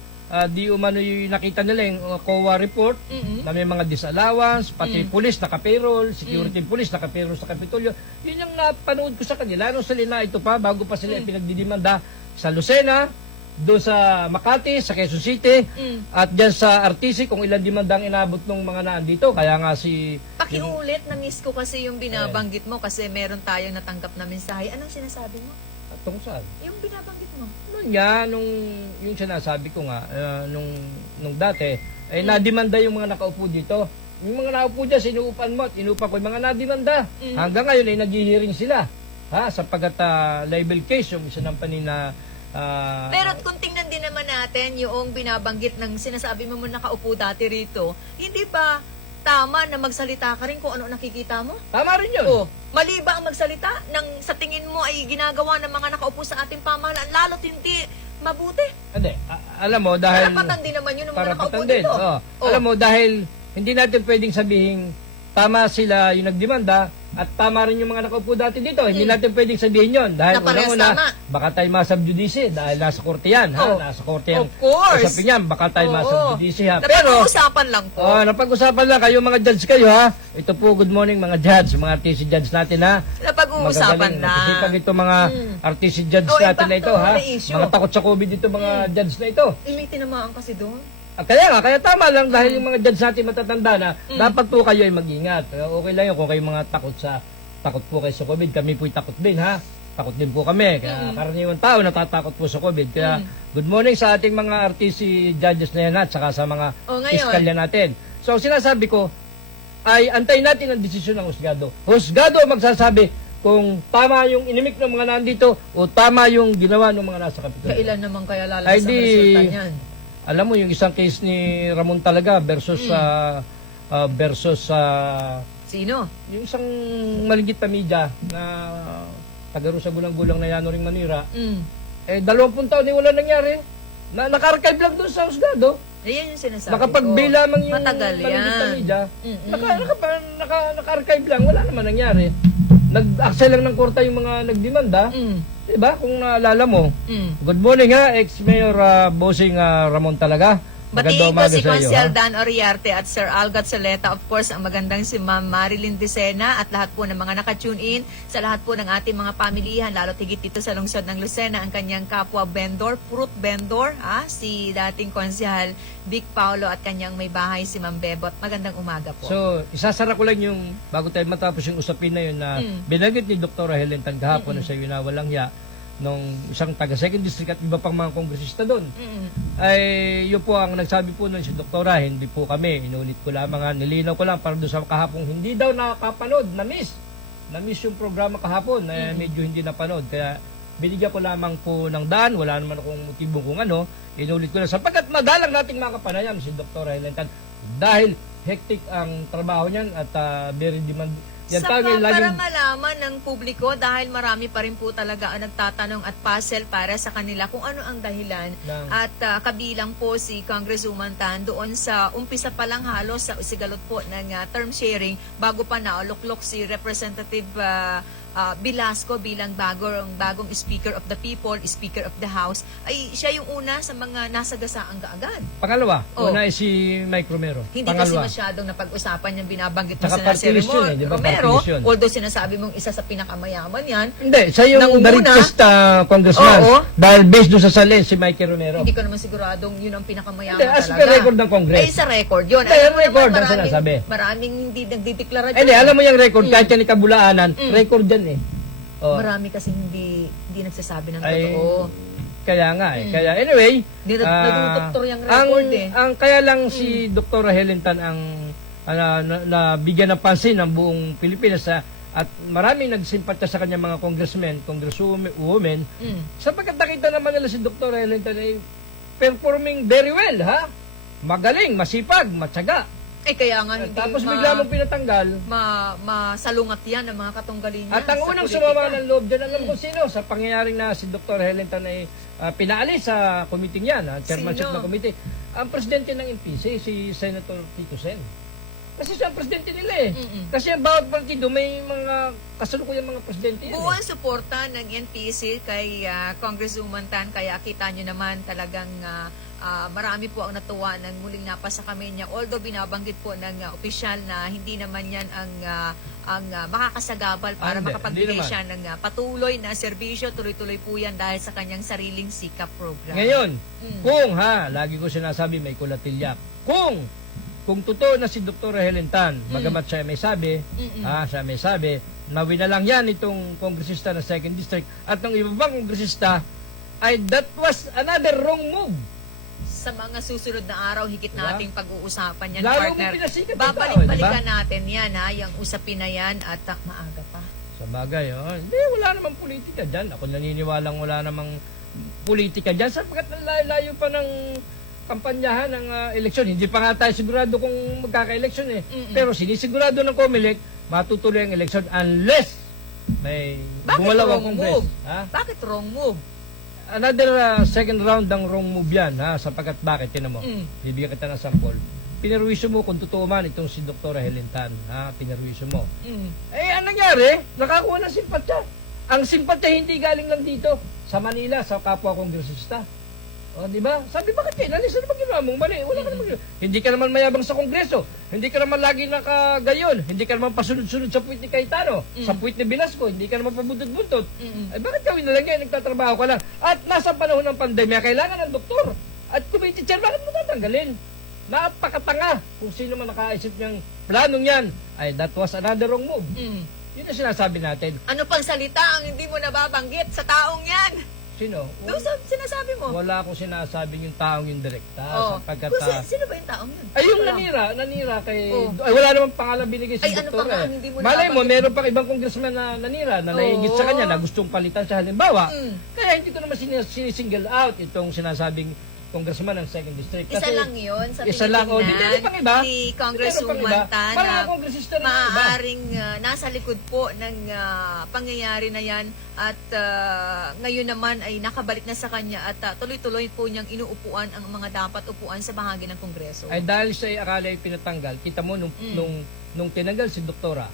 di umano yung nakita nila yung COA report na may mga disallowance, pati pulis naka-payroll, security police naka-payroll sa Kapitolyo. Yun yung napanood ko sa kanila nung sila ito pa bago pa sila pinagdidimanda sa Lucena, doon sa Makati, sa Quezon City, at dyan sa RTC kung ilang demandang inabot ng mga naandito. Kaya nga si... Pakiulit, na-miss ko kasi yung binabanggit mo kasi meron tayong natanggap na mensahe. Anong sinasabi mo? Atong saan? Yung binabanggit mo. Noon nga, yung sinasabi ko nga, nung dati, ay nadimanda yung mga nakaupo dito. Yung mga nakaupo dyan, sinuupan mo at inuupan ko yung mga nadimanda. Hanggang ngayon ay nag-hearing sila. Ha? Sapagkat libel case, yung isa ng panina... Pero kung tingnan din naman natin yung binabanggit ng sinasabi mo nakaupo dati rito, hindi ba tama na magsalita ka rin kung ano nakikita mo? Tama rin yun. O, mali ba ang magsalita ng sa tingin mo ay ginagawa ng mga nakaupo sa ating pamahalaan, lalo't hindi mabuti? Hindi. Alam mo, dahil... Karapatan din naman yun ng mga nakaupo karapatan din. dito. Oh. Alam mo, dahil hindi natin pwedeng sabihin tama sila yung nagdemanda at tama rin yung mga nakaupo dati dito. Hindi natin pwedeng sabihin yon dahil Na parehas unang-una, tama. baka tayo masubjudice dahil nasa korte yan. Ha? Oh. Nasa korte yan. Of course. Usapin yan, baka tayo Oo. masubjudice ha. Pero, Napag-uusapan lang po. napag-usapan lang kayo mga judge kayo ha. Ito po, good morning mga judge, mga RTC judge natin ha. Napag-uusapan lang. Masisipag ito mga RTC judge Oh, natin na back ito to ha. the issue. Mga takot sa COVID ito mga judge na ito. May tinamaan kasi doon. Kaya tama lang dahil yung mga judge natin matatanda na, dapat po kayo ay mag-ingat. Okay lang yun kung kayo mga takot po kayo sa COVID. Kami po'y takot din ha. Takot din po kami. Kaya karaniwan tao natatakot po sa COVID. Kaya good morning sa ating mga RTC judges na yan at saka sa mga Ngayon. iskalya natin. So sinasabi ko, ay antayin natin ang desisyon ng husgado. Husgado ang magsasabi kung tama yung inimik ng mga nandito o tama yung ginawa ng mga nasa Kapitolyo. Kailan naman kaya lalabas Ay, ang di- resulta niyan? Alam mo yung isang case ni Ramon talaga versus Sino? yung isang maligit na media na taga sa gulang-gulang na Yanoring Manira, Mm. 20 taon wala nangyari. Naka-archive lang doon sa husgado. Ayan yung sinasabi Nakapag-bail ko. lamang yung Matagal maligit na yan. media. Mm-mm. Naka-archive lang, wala naman nangyari. Nag-access lang ng korta yung mga nagdemanda. Mm. Diba? Kung naalala mo. Mm. Good morning ha, ex-mayor Bossing Ramon talaga. Batiin ko umaga si sa iyo, Consiel ha? Dan Oriarte at Sir Algat Saleta. Of course, ang magandang si Ma'am Marilyn Decena at lahat po ng mga nakatune in sa lahat po ng ating mga pamilihan, lalo't higit dito sa lungsod ng Lucena, ang kanyang kapwa vendor, fruit vendor, si dating Konsehal Vic Paulo at kanyang may bahay si Ma'am Bebot. Magandang umaga po. So, isasara ko lang yung, bago tayo matapos yung usapin na yun na binanggit ni Dr. Helen Tan kahapon na siya yun na walang hiya nung isang taga 2nd District at iba pang mga kongresista doon. Ay, yun po ang nagsabi po nun si Doktora, hindi po kami, inulit ko lamang, nilinaw ko lang para doon sa kahapon, hindi daw nakapanood, na-miss yung programa kahapon, medyo hindi napanood, kaya binigyan ko lamang po ng daan, wala naman akong motibo kung ano, inulit ko lang, sapagkat madalang nating makapanayam si Doktora Helen Tan, dahil hectic ang trabaho niyan at very demand. Yan Para laging malaman ng publiko, dahil marami pa rin po talaga ang nagtatanong at puzzle para sa kanila kung ano ang dahilan. At kabilang po si Congresswoman Tan doon sa umpisa pa lang halos sa sigalot po ng term sharing bago pa nauluklok si Representative Velasco bilang bagong Speaker of the People, Speaker of the House, ay siya yung una sa mga nasagasaang kaagad. Pangalawa, Oh. una ay si Mike Romero. Hindi kasi Pangalawa. masyadong napag-usapan yung binabanggit mo Saka sa party list yun, di ba? Romero, Party list yun. although sinasabi mong isa sa pinakamayaman yan, Hindi, siya yung Nangunguna? the richest congressman. Oo. Dahil based doon sa salin, si Mikey Romero. hindi ko naman siguradong yun ang pinakamayaman Hindi, as talaga. per record ng Congress. Ay, sa record yun. Hindi, Alam mo record naman, ang sinasabi. maraming hindi nagdideklara dyan. Hindi, alam mo yung record, kahit yan ikabulaanan, record yan eh. Oh. Marami kasi hindi nagsasabi ng Ay, totoo. Kaya nga eh. Kaya anyway, Nadudoktor yung record kaya lang si Dr. Helen Tan ang na bigyan ng pansin ng buong Pilipinas at maraming nagsimpatya sa kanya mga congresswomen sapagkat nakita naman nila si Dr. Helen Tan ay performing very well, ha? Magaling, masipag, matyaga. Eh kaya nga hindi Tapos bigla mong pinatanggal. masalungat yan ng mga katunggali niya At ang sa unang politika. sumama ng loob dyan, alam ko sino, sa pangyayaring na si Dr. Helen Tan ay pinaalis sa committee niya, chairmanship Sino? ng committee. Ang presidente ng NPC, si Senator Tito Sen. Kasi siya ang presidente nila eh. Kasi ang bawat partido may mga kasalukuyang mga presidente yan. Buong suporta ng NPC kay Congresswoman Tan, kaya kita nyo naman talagang marami po ang natuwa nang muling napasa kami niya. Although binabanggit po ng opisyal na hindi naman yan ang makakasagabal para Hindi, makapagbigay hindi naman. siya ng patuloy na serbisyo. Tuloy-tuloy po yan dahil sa kanyang sariling sikap program. Ngayon, kung lagi ko sinasabi may kulatilyak. Kung totoo na si Dr. Helen Tan, bagamat siya may sabi, na winalang yan itong kongresista na 2nd District at ng iba pang kongresista, ay that was another wrong move. Sa mga susunod na araw, higit nating pag-uusapan yan, Lalo partner. mo pinasikat ang tao, Babalik-balikan natin yan, yung usapin na yan at maaga pa. Sa bagay, hindi, wala namang politika dyan. Ako naniniwalang wala namang politika dyan sapagkat layo pa ng kampanyahan ng eleksyon. Hindi pa nga tayo sigurado kung magkaka-eleksyon eh. Pero sinisigurado ng COMELEC, matutuloy ang eleksyon unless may Bakit gumalaw ang wrong Congress. move? Ha? Bakit wrong move? Another second round ng wrong move yan, sapagkat bakit, tinan mo, bibigyan kita ng sample. Pinarwiso mo kung totoo man itong si Dr. Helen Tan, pinarwiso mo. Anong nangyari? Nakakuha ng simpatya. Ang simpatya hindi galing lang dito, sa Manila, sa kapwa kongresista. O, di ba? Sabi, bakit kayo? Nalis, ano ba ginawa mong mali? Wala ka naman ginawa. Hindi ka naman mayabang sa Kongreso. Hindi ka naman lagi nakagayon. Hindi ka naman pasunod-sunod sa puwit ni Cayetano. Sa puwit ni Velasco. Hindi ka naman pabuntot-buntot. Ay, bakit gawin na lang yan? Nagtatrabaho ka lang. At nasa panahon ng pandemya, kailangan ng doktor. At committee chair, bakit mo tatanggalin? Napakatanga kung sino man nakaisip niyang planong yan. Ay, that was another wrong move. Yun ang sinasabi natin. Ano pang salita ang hindi mo nababanggit sa taong yan? Sino? Doon sa sinasabi mo. Wala akong sinasabing yung taong yung direkta. Oh. Sapagkat, Sino ba yung taong yun? ay, yung Wala. nanira kay... Oh. Ay, wala namang pangalan binigay si Ay, ano doktor. pa nga, hindi mo Malay mo, nabanggit. meron pang ibang congressman na nanira, na nahingit sa Oo. kanya, na gustong palitan siya halimbawa. Mm. Kaya hindi ko naman sinisingle out itong sinasabing congressman ng 2nd District. Isa lang yun sa isa lang. O, di meron pang iba. ni Meron pang iba. Congresswoman Tan Mga na kongresista na iba. maaaring nasa likod po ng pangyayari na yan at ngayon naman ay nakabalik na sa kanya at tuloy-tuloy po niyang inuupuan ang mga dapat upuan sa bahagi ng Kongreso. Ay dahil siya ay akala ay pinatanggal, kita mo nung tinanggal si doktora,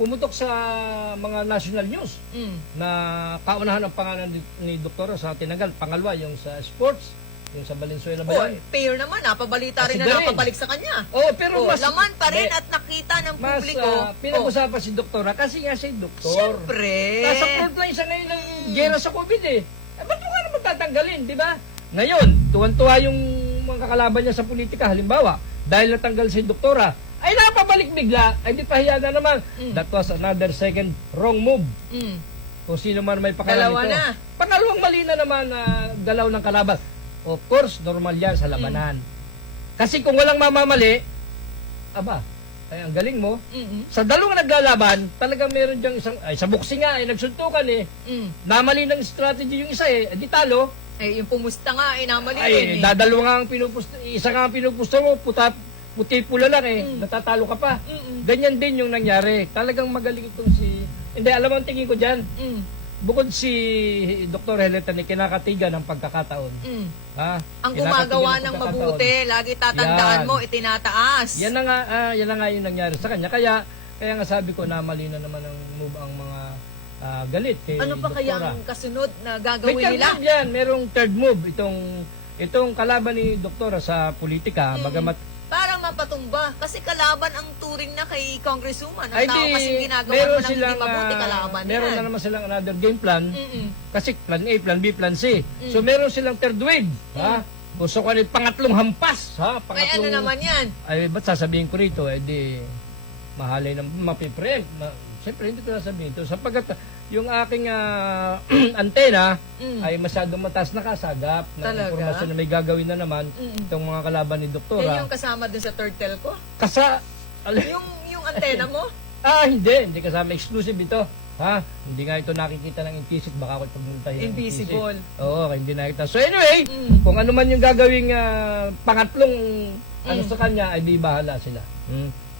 pumutok sa mga national news na kaunahan ang pangalan ni doktora sa tinanggal. Pangalawa, yung sa sports, yung sa Valenzuela ba Oy, yan? fair naman, napabalita rin Kasi na galing. napabalik sa kanya. Oh, pero mas Laman pa rin Hindi. at nakita ng mas publiko. pinag-usapan si doktora kasi nga si doktor. Siyempre. Nasa frontline siya ngayon ng gera sa COVID eh. Ba't mo nga naman tatanggalin, di ba? Ngayon, tuwan-tuwa yung mga kakalaban niya sa politika, halimbawa, dahil natanggal si doktora, ay napabalik bigla, ay di pahiya na naman. That was another second wrong move. Mm. Kung sino man may pakalan Dalawa nito. na. Pangalawang mali na naman na galaw ng kalaban. Of course, normal yan sa labanan. Kasi kung walang mamamali, aba, ay ang galing mo. Mm-mm. Sa dalawang naglalaban, talagang meron diyang isang, ay sa boxing nga, ay nagsuntukan eh. Mm. Namali ng strategy yung isa eh, di talo. Eh, yung pumusta nga, namali rin Ay, eh. dadalawa nga ang pinupusto, isa nga ang pinupusto mo, puti-pula lang eh, natatalo ka pa. Ganyan din yung nangyari. Talagang magaling itong si, hindi, alam mo ang tingin ko dyan, Mm. bukod si Dr. Heleta ni kinakatiga ng pagkakataon. Mm. Ha? Ang Kinakatigan gumagawa ng pagkakataon. mabuti, lagi tatandaan Yan. mo, itinataas. Yan na nga yung nangyari sa kanya. Kaya nga sabi ko na mali na naman ang move ang mga galit kay Ano pa kaya Doktora. ang kasunod na May gagawin third nila? move yan. Merong third move. Itong kalaban ni Doktora sa politika, bagamat Para mapatumba. Kasi kalaban ang turing na kay Congresswoman. Ang ay tao di, kasi ginagawa meron mo ng hindi silang, mabuti kalaban meron yan. na naman silang another game plan. Mm-mm. Kasi plan A, plan B, plan C. So meron silang third wave. Ha? Gusto ko pangatlong hampas. Ha? May ano naman yan? Ay, ba't sasabihin ko rito? Eh di, mahalay na mapiprempt. Siyempre, hindi ko sasabihin ito. Sapagkat yung aking antena ay masyadong mataas na kasagap ng Talaga? informasyon na may gagawin na naman itong mga kalaban ni Yan Doktora. yung kasama dun sa third telco? Yung antena mo? Hindi kasama. Exclusive ito. Ha? Hindi nga ito nakikita ng implicit. Baka ako pagmultahin ng implicit. Invisible. Oo, hindi nakita. So anyway, kung ano man yung gagawing pangatlong ano sa kanya, ay di bahala sila.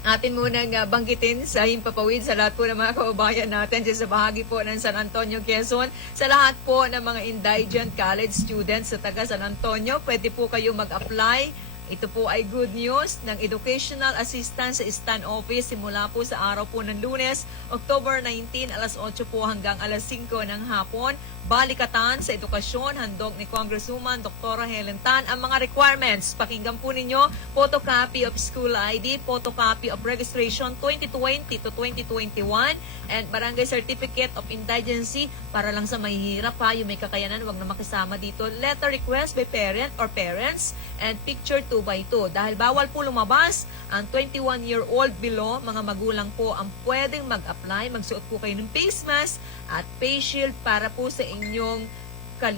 Atin munang banggitin sa himpapawid sa lahat po ng mga kababayan natin dyan sa bahagi po ng San Antonio, Quezon. Sa lahat po ng mga indigent college students sa taga San Antonio, pwede po kayo mag-apply. Ito po ay good news ng Educational Assistance sa Stan Office simula po sa araw po ng Lunes, October 19, alas 8 po hanggang alas 5 ng hapon. Balikatan sa edukasyon, handog ni Congresswoman Dr. Helen Tan ang mga requirements. Pakinggan po ninyo, photocopy of school ID, photocopy of registration 2020 to 2021, and barangay certificate of indigency para lang sa mahihirap pa, yung may kakayanan, wag na makisama dito. Letter request by parent or parents, and picture 2x2. Dahil bawal po lumabas, ang 21-year-old below, mga magulang po ang pwedeng mag-apply. Magsuot po kayo ng face mask at face shield para po sa inyong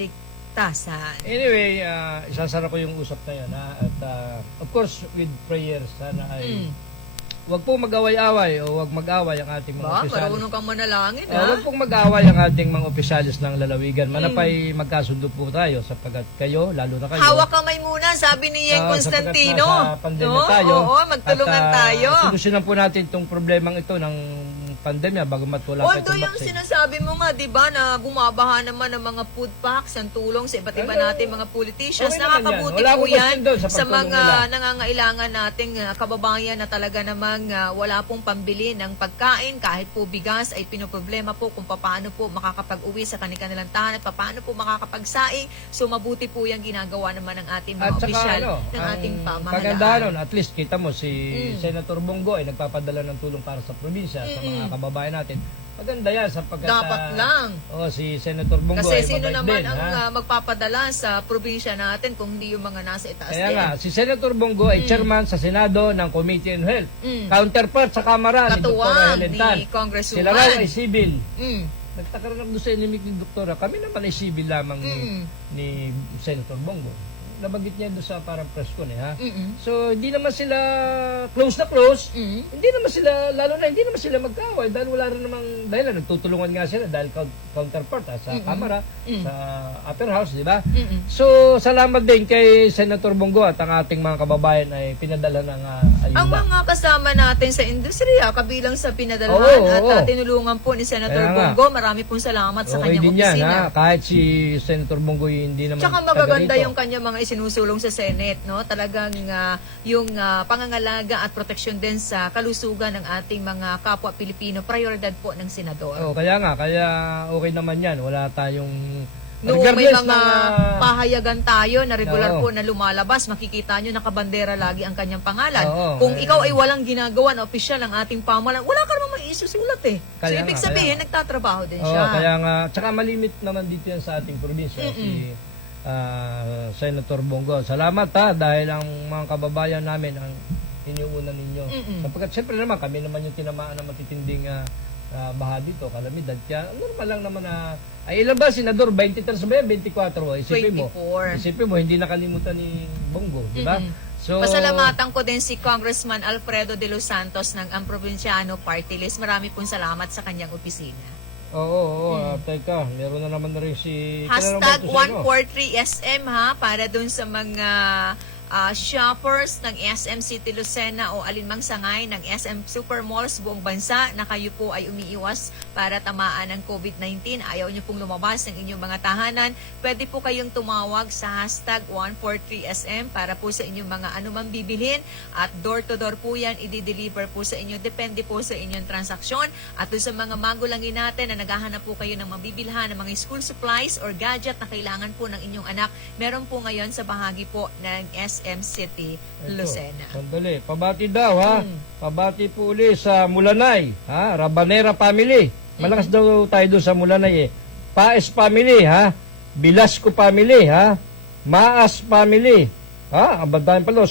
kaligtasan. Anyway, isasara ko yung usap na yan. Ha? At of course, with prayers, sana ay wag po mag-away-away o wag mag-away ang ating mga Ba, opisyalis. marunong kang manalangin, ha? Wag pong mag-away ang ating mga opisyalis ng lalawigan. Manapay magkasundo po tayo sapagkat kayo, lalo na kayo. Hawak kamay muna, sabi ni Yeng Constantino. Sapagkat nasa pandemya tayo. Oo, magtulungan at, tayo. Solusyonan po natin itong problemang ito ng pandemya bagamat wala pa Although itong yung vaccine. sinasabi mo nga, di ba, na bumabaha naman ng mga food packs, ang tulong sa iba't iba natin mga politicians. Okay naman Nakakabuti yan. Wala po akong yan question doon sa sa pagtulong mga nila. nangangailangan nating kababayan na talaga namang wala pong pambili ng pagkain, kahit po bigas ay pinoproblema po kung paano po makakapag-uwi sa kanilang tahanan at paano po makakapagsaing. So mabuti po yung ginagawa naman ng ating mga At saka opisyal ng ang ating pagandaan nun, pamahalaan. at least kita mo si Senator Bongo ay nagpapadala ng tulong para sa probinsya sa mga kababayan natin. Maganda yan sapagkat Dapat lang. si Senator Bongo Kasi ay sino mabait naman din, ang ha? magpapadala sa probinsya natin kung hindi yung mga nasa itaas Kaya din. nga, si Senator Bongo ay chairman sa Senado ng Committee on Health. Mm. Counterpart sa Kamara ni Dr. Katuwang Helen ni Tan. Congresswoman. Sila raw ay civil. Mm. nagtaka rin ako doon sa inimik ni Doktora. Kami naman ay civil lamang ni Senator Bongo. Nabanggit niya doon sa parang press con ha. So, hindi naman sila close na close. Hindi naman sila, lalo na hindi naman sila magkaaway dahil wala rin namang dahilan. Nagtutulungan nga sila dahil counterpart sa Kamara, sa upper house, di ba? So, salamat din kay Senator Bongo at ang ating mga kababayan ay pinadala ng ayuda. Ang mga kasama natin sa industriya, kabilang sa pinadalhan at tinulungan po ni Senator Kaya nga. Bongo, marami pong salamat sa Okay kanyang din yan, opisina. ha? Kahit si Senator Bongo hindi naman Tsaka magaganda taga rito. yung kanya mga isinusulong sa Senate, no? Talagang yung pangangalaga at proteksyon din sa kalusugan ng ating mga kapwa Pilipino, prioridad po ng senador. Oh, kaya okay naman yan. Wala tayong Noong may regardless mga na- pahayagan tayo na regular Oo. po na lumalabas, makikita nyo nakabandera lagi ang kanyang pangalan. Oo, Kung eh. ikaw ay walang ginagawa na opisyal ng ating pamahalaan, wala ka namang maisusulat eh. So, Kaya ibig nga, sabihin, kaya nagtatrabaho din Oo, siya. kaya nga, tsaka malimit naman dito yan sa ating probinsya, si Senator Bongo. Salamat dahil ang mga kababayan namin ang iniuuna ninyo. Sapagkat siyempre naman, kami naman yung tinamaan ng matitinding baha dito, kalamidad. Kaya normal lang naman na, ay ilan ba, Senador? 23 ba yan? 24? Isipin mo, hindi nakalimutan ni Bongo, di ba? So, Pasalamatan ko din si Congressman Alfredo de los Santos ng Amprovinciano Party List. Marami pong salamat sa kanyang opisina. Oo, teka, meron na naman na rin si... Hashtag Kailan naman ito sa inyo? 143SM para dun sa mga shoppers ng SM City Lucena o alinmang sangay ng SM Supermalls buong bansa na kayo po ay umiiwas para tamaan ng COVID-19. Ayaw nyo pong lumabas ng inyong mga tahanan. Pwede po kayong tumawag sa hashtag 143SM para po sa inyong mga anumang bibilhin at door-to-door po yan, i-deliver po sa inyo. Depende po sa inyong transaksyon. At doon sa mga magulangin natin na naghahanap po kayo ng mabibilhan ng mga school supplies or gadget na kailangan po ng inyong anak, meron po ngayon sa bahagi po ng SM City Lucena. Sandali, pabati daw ha. Pabati po uli sa Mulanay, ha? Rabanera family. Malakas daw tayo doon sa Mulanay eh. Paes family, ha? Bilasco family, ha? Maas family. Ha? Abantayan pala,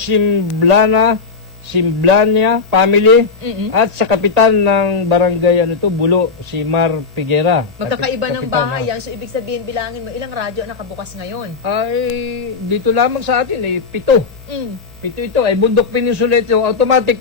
Simblania family at sa kapitan ng barangay Bulo, si Mar Figuera. Magkakaiba ng Kapitan, bahay ha? yan. So, ibig sabihin, bilangin mo, ilang radyo ang nakabukas ngayon? Ay, dito lamang sa atin eh, 7. 7 ito, ay Bundok Peninsula ito, automatic,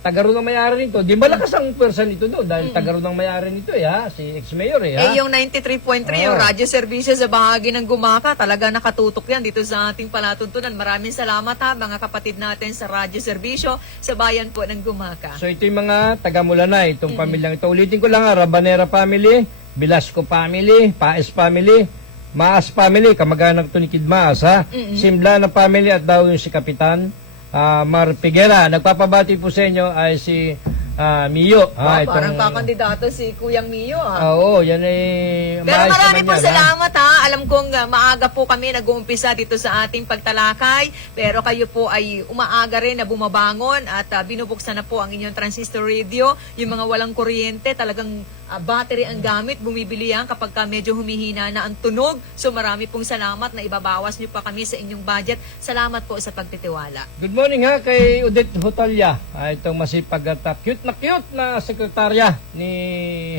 tagaro ng may-ari nito. Di malakas ang pwersa nito doon dahil tagaro ng may-ari nito si ex-mayor ha. Yung 93.3, yung radyo servisyo sa bahagi ng Gumaka, talaga nakatutok yan dito sa ating palatuntunan. Maraming salamat mga kapatid natin sa radyo servisyo sa bayan po ng Gumaka. So ito yung mga taga-Mulanay, itong pamilyang ito. Ulitin ko lang Rabanera family, Bilasco family, Paes family, Maas family, kamag-anak to ni Kid Maas Simblana family at daw yung si Kapitan Mar Figuera. Nagpapabati po sa inyo ay si Mio. Parang kakandidato si Kuyang Mio Oo, yan ay Pero maayos marami naman po yan, salamat Alam kong maaga po kami nag-uumpisa dito sa ating pagtalakay. Pero kayo po ay umaaga rin na bumabangon at binubuksan na po ang inyong transistor radio. Yung mga walang kuryente, talagang battery ang gamit. Bumibili yan kapag medyo humihina na ang tunog. So marami pong salamat na ibabawas nyo pa kami sa inyong budget. Salamat po sa pagtitiwala. Good morning kay Odette Hotalya. Itong masipag at cute na sekretarya ni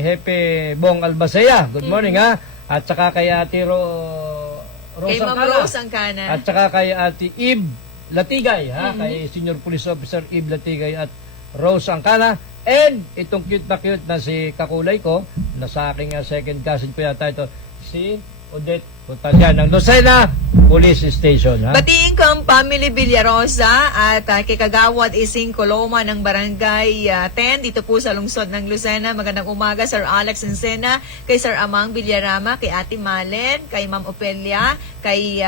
Hepe Bong Albacea. Good morning At saka kay Ate Rose Kay Ma'am Angkana. Rose Angkana. At saka kay Ate Eve Latigay kay Senior Police Officer Eve Latigay at Rose Angkana. And itong cute na si kakulay ko, na sa aking second cousin po yata ito, si Odette Hotalya ng Lucena Police Station. Batiin ko ang family Villarosa at kay Kagawad Ising Coloma ng Barangay 10 dito po sa lungsod ng Lucena. Magandang umaga Sir Alex Encena, kay Sir Amang Villarama, kay Ate Malen, kay Ma'am Opelia, kay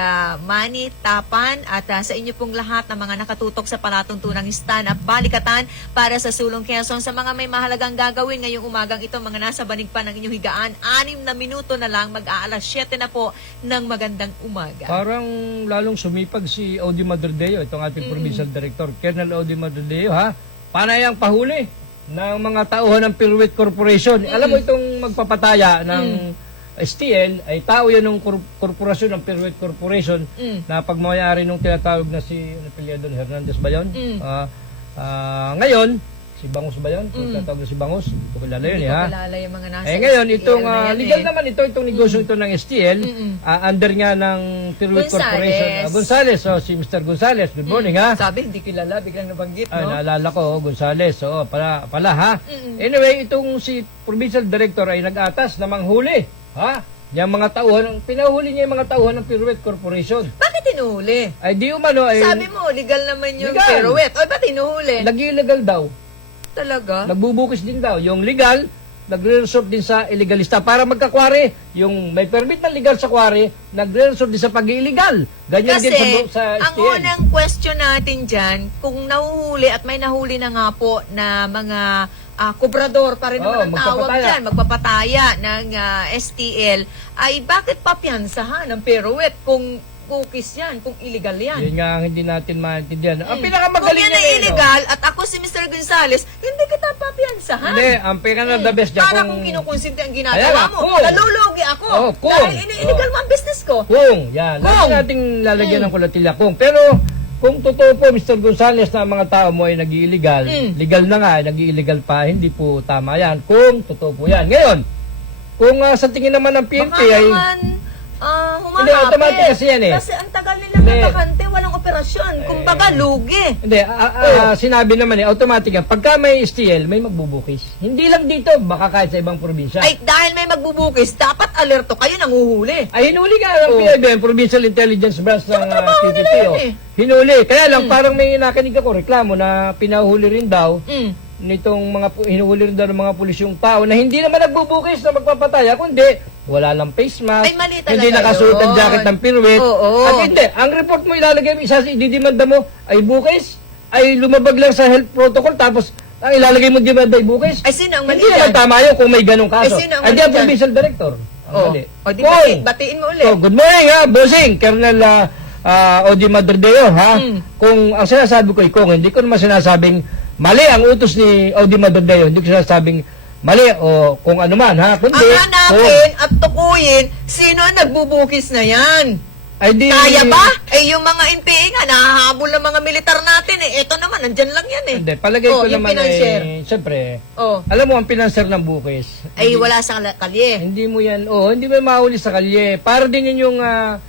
Manny Tapan at sa inyo pong lahat ng mga nakatutok sa palatuntunang stand-up balikatan para sa Sulong Quezon. Sa mga may mahalagang gagawin ngayong umagang ito, mga nasa banig pa ng inyong higaan, 6 na minuto na lang, mag-aalas 7 na po ng magandang umaga. Parang lalong sumipag si Audi Madrideo, itong ating provincial director, Colonel Audi Madrideo, panayang pahuli ng mga tauhan ng Piruet Corporation. Alam mo itong magpapataya ng STL, ay tao yan ng korporasyon ng Piruet Corporation na pagmayari nung tinatawag na si Don Hernandez ba yun? Ngayon, Si Bangus ba yun? Kung tatawag na si Bangus, hindi ko kilala yun, Hindi ko ha? kilala yung mga nasa Ngayon, STL itong na yan, legal eh. naman itong negosyo ito ng STL, under nga ng Piruet Gonzales. Corporation. Gonzales, si Mr. Gonzales. Good morning, ha? Sabi, hindi kilala, biglang nabanggit, Ay, no? naalala ko, Gonzales. Oo, pala, ha? Anyway, itong si Provincial Director ay nag-atas na manghuli, ha? Yung mga tauhan, pinahuli niya yung mga tauhan ng Piruet Corporation. Bakit tinuhuli? Ay, di umano, ay... Sabi mo, legal naman yung Legal. pirouette. O, ba't tinuhuli? Nag-illegal daw. Talaga? Nagbubukis din daw. Yung legal, nagre-resort din sa illegalista. Para magkakwari, yung may permit na legal sa kwari, nagre-resort din sa pag-illegal. Ganyan Kasi, din sa ang STL. unang question natin dyan, kung nahuhuli at may nahuli na nga po na mga kubrador pa rin Oo, naman ang tawag magpapataya. dyan, magpapataya ng STL, ay bakit papiyansahan ng pirouette kung cookies yan, kung illegal yan? Yun nga ang hindi natin maintindihan. Ang Kung pinakamagaling yan niya ay eh, no? illegal at ako si Mr. Gonzales, hindi kita papiyansahan. Hindi, ang pinaka-the best dyan Para kung kinukonsinti ang Ayan ginagawa nga, mo, kung. nalulugi ako. Oh, kung. Dahil illegal mo ang business ko. Kung, yan. Lagi Kung. nating lalagyan ng kulatila kung. Pero, kung totoo po, Mr. Gonzales, na ang mga tao mo ay nag-illegal, legal na nga, nag-illegal pa, hindi po tama yan. Kung totoo po yan. Ngayon, kung sa tingin naman ng PNP Baka ay... naman, humahapit. Hindi, automatic kasi yan eh. Kasi ang tagal nilang Hindi. nabakante, walang operasyon. Kumbaga, lugi. Hindi, sinabi naman automatic yan. Pagka may STL, may magbubukis. Hindi lang dito, baka kahit sa ibang probinsya. Ay, dahil may magbubukis, dapat alerto kayo nanguhuli. Ay, hinuli nga ng PIBM, Provincial Intelligence Branch ng trabaho nila PPP. yun Oh. eh. Hinuli. Kaya lang, parang may nakinig ako reklamo na pinahuli rin daw nitong mga hinuhuli rin daw ng mga pulis yung tao na hindi naman nagbubukis na magpapataya, kundi wala lang face mask, Ay, mali talaga hindi nakasuot ang yun. jacket ng pirouette. Oo. At hindi, ang report mo ilalagay mo, ididimanda mo ay bukis, ay lumabag lang sa health protocol, tapos ang ilalagay mo demanda ay bukis. Ay, sino ang mali Hindi naman dyan? tama yun kung may ganong kaso. Ay, sino ang Ay, mali di ang dyan? provincial director. Ang Oh. mali. O, di Kung! batiin mo ulit. Oh, good morning ha, bossing, Colonel Odi Madrideo ha. Kung ang sinasabi ko ay kung, hindi ko naman sinasabing mali ang utos ni Odi Madrideo, hindi ko sinasabing mali o kung ano man ha. Kundi, Ang hanapin at tukuyin, sino ang nagbubukis na yan? ay di, Kaya ba? Eh, yung mga NPA nga, nahahabol ng mga militar natin eh. Ito naman, nandyan lang yan eh. Hindi, palagay ko yung naman financier. siyempre, Oh. alam mo ang pinanser ng bukis. Ay, wala sa kalye. Hindi mo yan, hindi mo mahuli sa kalye. Para din yun yung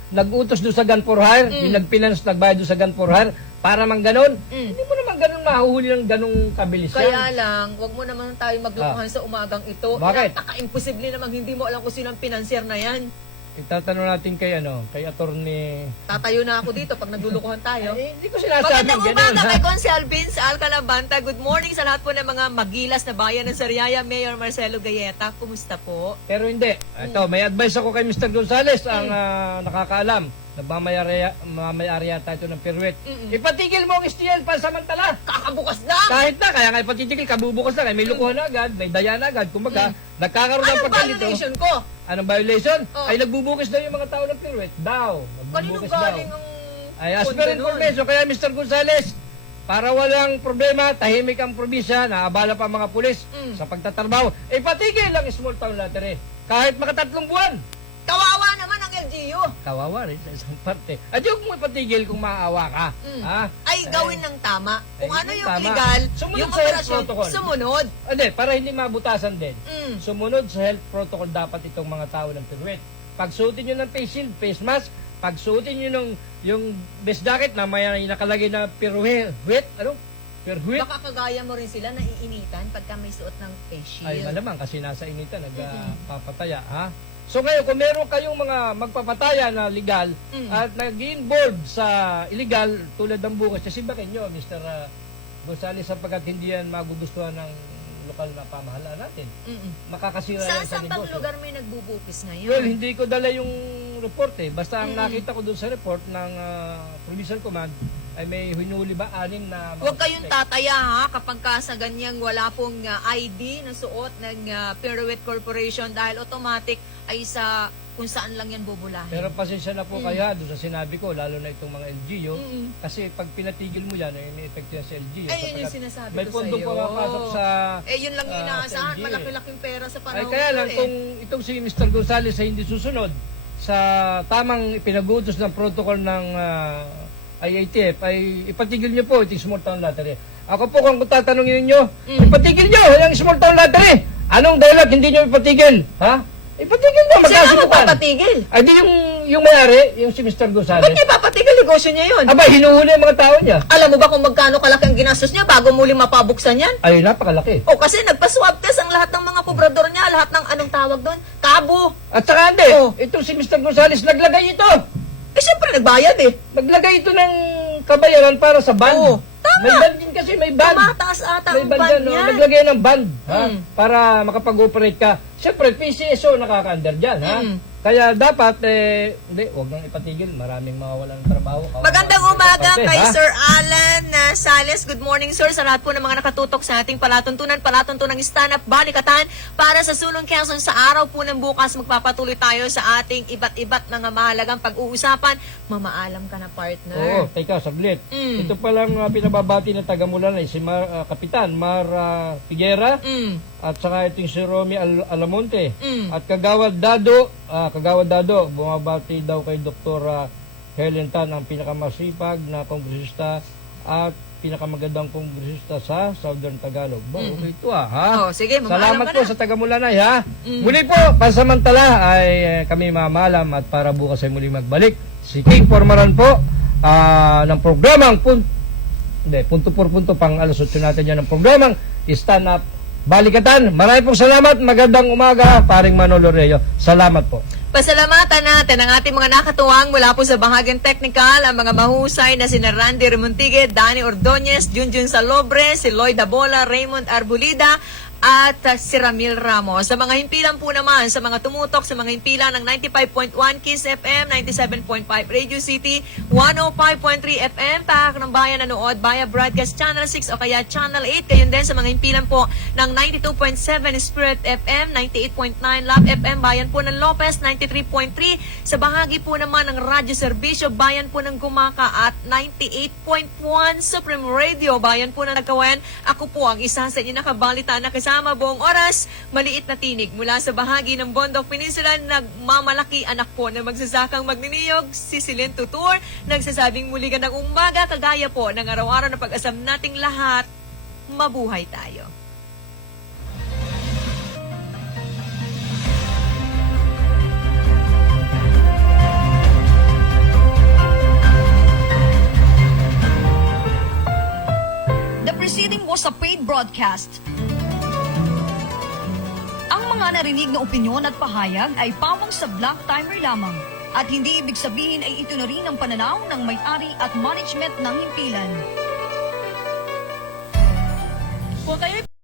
nag-utos doon sa gun for hire, yung nagpinans, nagbayad doon sa gun for hire, para mang ganon. Hindi mo naman ganon mahuhuli ng ganong kabilis Kaya yan. lang, wag mo naman tayo maglokohan sa umagang ito. Bakit? Napaka-imposible namang hindi mo alam kung sino ang pinansier na yan. Itatanong natin kay attorney. Tatayo na ako dito pag naglulukuhan tayo. Hindi ko sinasabing Magandang ganon. umaga kay Consul Vince Alcalabanta. Good morning sa lahat po ng mga magilas na bayan ng Sariaya. Mayor Marcelo Gayeta, kumusta po? Pero hindi. Ito, may advice ako kay Mr. Gonzales, ang nakakaalam. Nagmamayari yata ito ng pirouette. Ipatigil mo ang STL pansamantala. Kakabukas na! Kahit na, kaya nga ipatigil, kabubukas na. May lukuhan na agad, may daya na agad. Kumbaga, nagkakaroon ng Anong pagkalito. violation ko? Anong violation? Oh. Ay nagbubukis daw yung mga tao ng pirouette. Daw. Kanino Nagbubukis galing daw. ang Ay, as pondo per nun? information, kaya Mr. Gonzales, para walang problema, tahimik ang probinsya, naabala pa ang mga pulis sa pagtatrabaho, ipatigil ang small town lottery. Kahit makatatlong buwan. Kawawa naman ang LGU. Kawawa rin sa isang parte. At yung kung ipatigil kung maawa ka. Ha? Ay, gawin ng tama. Kung Ay, ano yun yung tama. legal, Sumunod yung sa health operasyon, protocol. sumunod. Hindi, para hindi mabutasan din. Mm. Sumunod sa health protocol dapat itong mga tao ng pirouette. Pagsuotin nyo ng face shield, face mask, pagsuotin nyo ng yung best jacket na may nakalagay na pirouette, pirouette. Baka kagaya mo rin sila naiinitan pagka may suot ng face Ay, shield. malamang kasi nasa initan, nagpapataya, ha? So ngayon, kung meron kayong mga magpapataya na legal at nag-involve sa illegal, tulad ng bukas, kasi bakit nyo, Mr. Gonzales, sapagkat hindi yan magugustuhan ng lokal na pamahalaan natin. Makakasira yan sa Saan bang negosyo. lugar may nagbubukis ngayon? Well, hindi ko dala yung report eh. Basta ang nakita ko doon sa report ng Provincial Command ay may hinuli ba 6 na... Huwag kayong tataya ha kapag ka sa ganyang wala pong ID na suot ng Pirouette Corporation dahil automatic ay sa kung saan lang yan bubulahin. Pero pasensya na po kaya doon sa sinabi ko, lalo na itong mga LGU, kasi pag pinatigil mo yan, ay may-effect yan sa LGU. Ay, yun yung Sapagkat sinasabi may ko pondong sa'yo. pumapasok sa... yun lang yung sa inaasahan. LGU. Malaki-laking pera sa Ay panahon kaya lang, ito, kung itong si Mr. Gonzales ay hindi susunod sa tamang ipinag-utos ng protocol ng IATF, ay ipatigil niyo po itong small town lottery. Ako po kung tatanungin ninyo, ipatigil nyo yung small town lottery. Anong dahilan hindi nyo ipatigil? Ha? Ipatigil nyo, Sino ang magkasukutan. papatigil? Ay di yung may-ari, yung si Mr. Gonzales. Ba't niya papatigil? Negosyo niya yun. Aba, hinuhuli ang mga tao niya. Alam mo ba kung magkano kalaki ang ginastos niya bago muli mapabuksan yan? Ay, napakalaki. O kasi nagpa-swab test ang lahat ng mga kobrador niya, lahat ng anong tawag doon? Kabo. At saka hindi, Oh. itong si Mr. Gonzales naglagay ito. Eh syempre nagbayad eh. Naglagay ito ng kabayaran para sa band. Oo, tama. May band din kasi, may band. Tumataas ata May ang band band yan, no? niya. Naglagay ng band, ha? Mm. Para makapag-operate ka. Siyempre, PCSO nakaka-under dyan, ha? Mm. Kaya dapat, hindi, huwag nang ipatigil. Maraming mawawalan ng trabaho. Magandang umaga Parte, kay ha? Sir Alan Sales. Good morning, sir. Sa lahat po ng mga nakatutok sa ating palatuntunan stand-up balikatan para sa Sulong Quezon sa araw po ng bukas. Magpapatuloy tayo sa ating iba't-ibat mga mahalagang pag-uusapan. Mamaalam ka na, partner. Oo, teka, saglit. Mm. Ito palang pinababati ng taga-Mulan ay si Kapitan Mar Figuera Mm. at saka itong si Romy Alamonte. Mm. At Kagawad Dado, bumabati daw kay Dr. Helen Tan, ang pinakamasipag na kongresista at pinakamagandang kongresista sa Southern Tagalog. Okay ito ha? Oh, sige, mamaalam Salamat ka po na. sa taga-Mulanay ha. Mm. Muli po, pansamantala ay kami mamalam at para bukas ay muli magbalik. Si King Formaran po ng programang punto por punto pang alas 8 natin yan ng programang Stand Up Balikatan. Maraming pong salamat. Magandang umaga, paring Manolo Reo. Salamat po. Pasalamatan natin ang ating mga nakatuwang mula po sa bahagyang technical, ang mga mahusay na sina Randy Remontigue, Danny Ordonez, Junjun Salobre, si Lloyd Abola, Raymond Arbulida, at si Ramil Ramos. Sa mga himpilan po naman, sa mga tumutok, sa mga himpilan ng 95.1 Kiss FM, 97.5 Radio City, 105.3 FM, Pahak ng Bayan nanood via Broadcast Channel 6 o kaya Channel 8. Kayon din sa mga himpilan po ng 92.7 Spirit FM, 98.9 Love FM, Bayan po ng Lopez, 93.3. Sa bahagi po naman ng Radyo Serbisyo, Bayan po ng Gumaka at 98.1 Supreme Radio, Bayan po ng Nagkawayan. Ako po ang isa sa inyo nakabalita na kasama buong oras, maliit na tinig mula sa bahagi ng Bondok Peninsula, nagmamalaki anak po na magsasakang magniniyog, si Silent Tutur, nagsasabing muli ka ng umaga, kagaya po ng araw-araw na pag-asam nating lahat, mabuhay tayo. The preceding was a paid broadcast. Ang mga narinig na opinyon at pahayag ay pawang sa Black Timer lamang at hindi ibig sabihin ay ito na rin ang pananaw ng may-ari at management ng himpilan. Kung kayo'y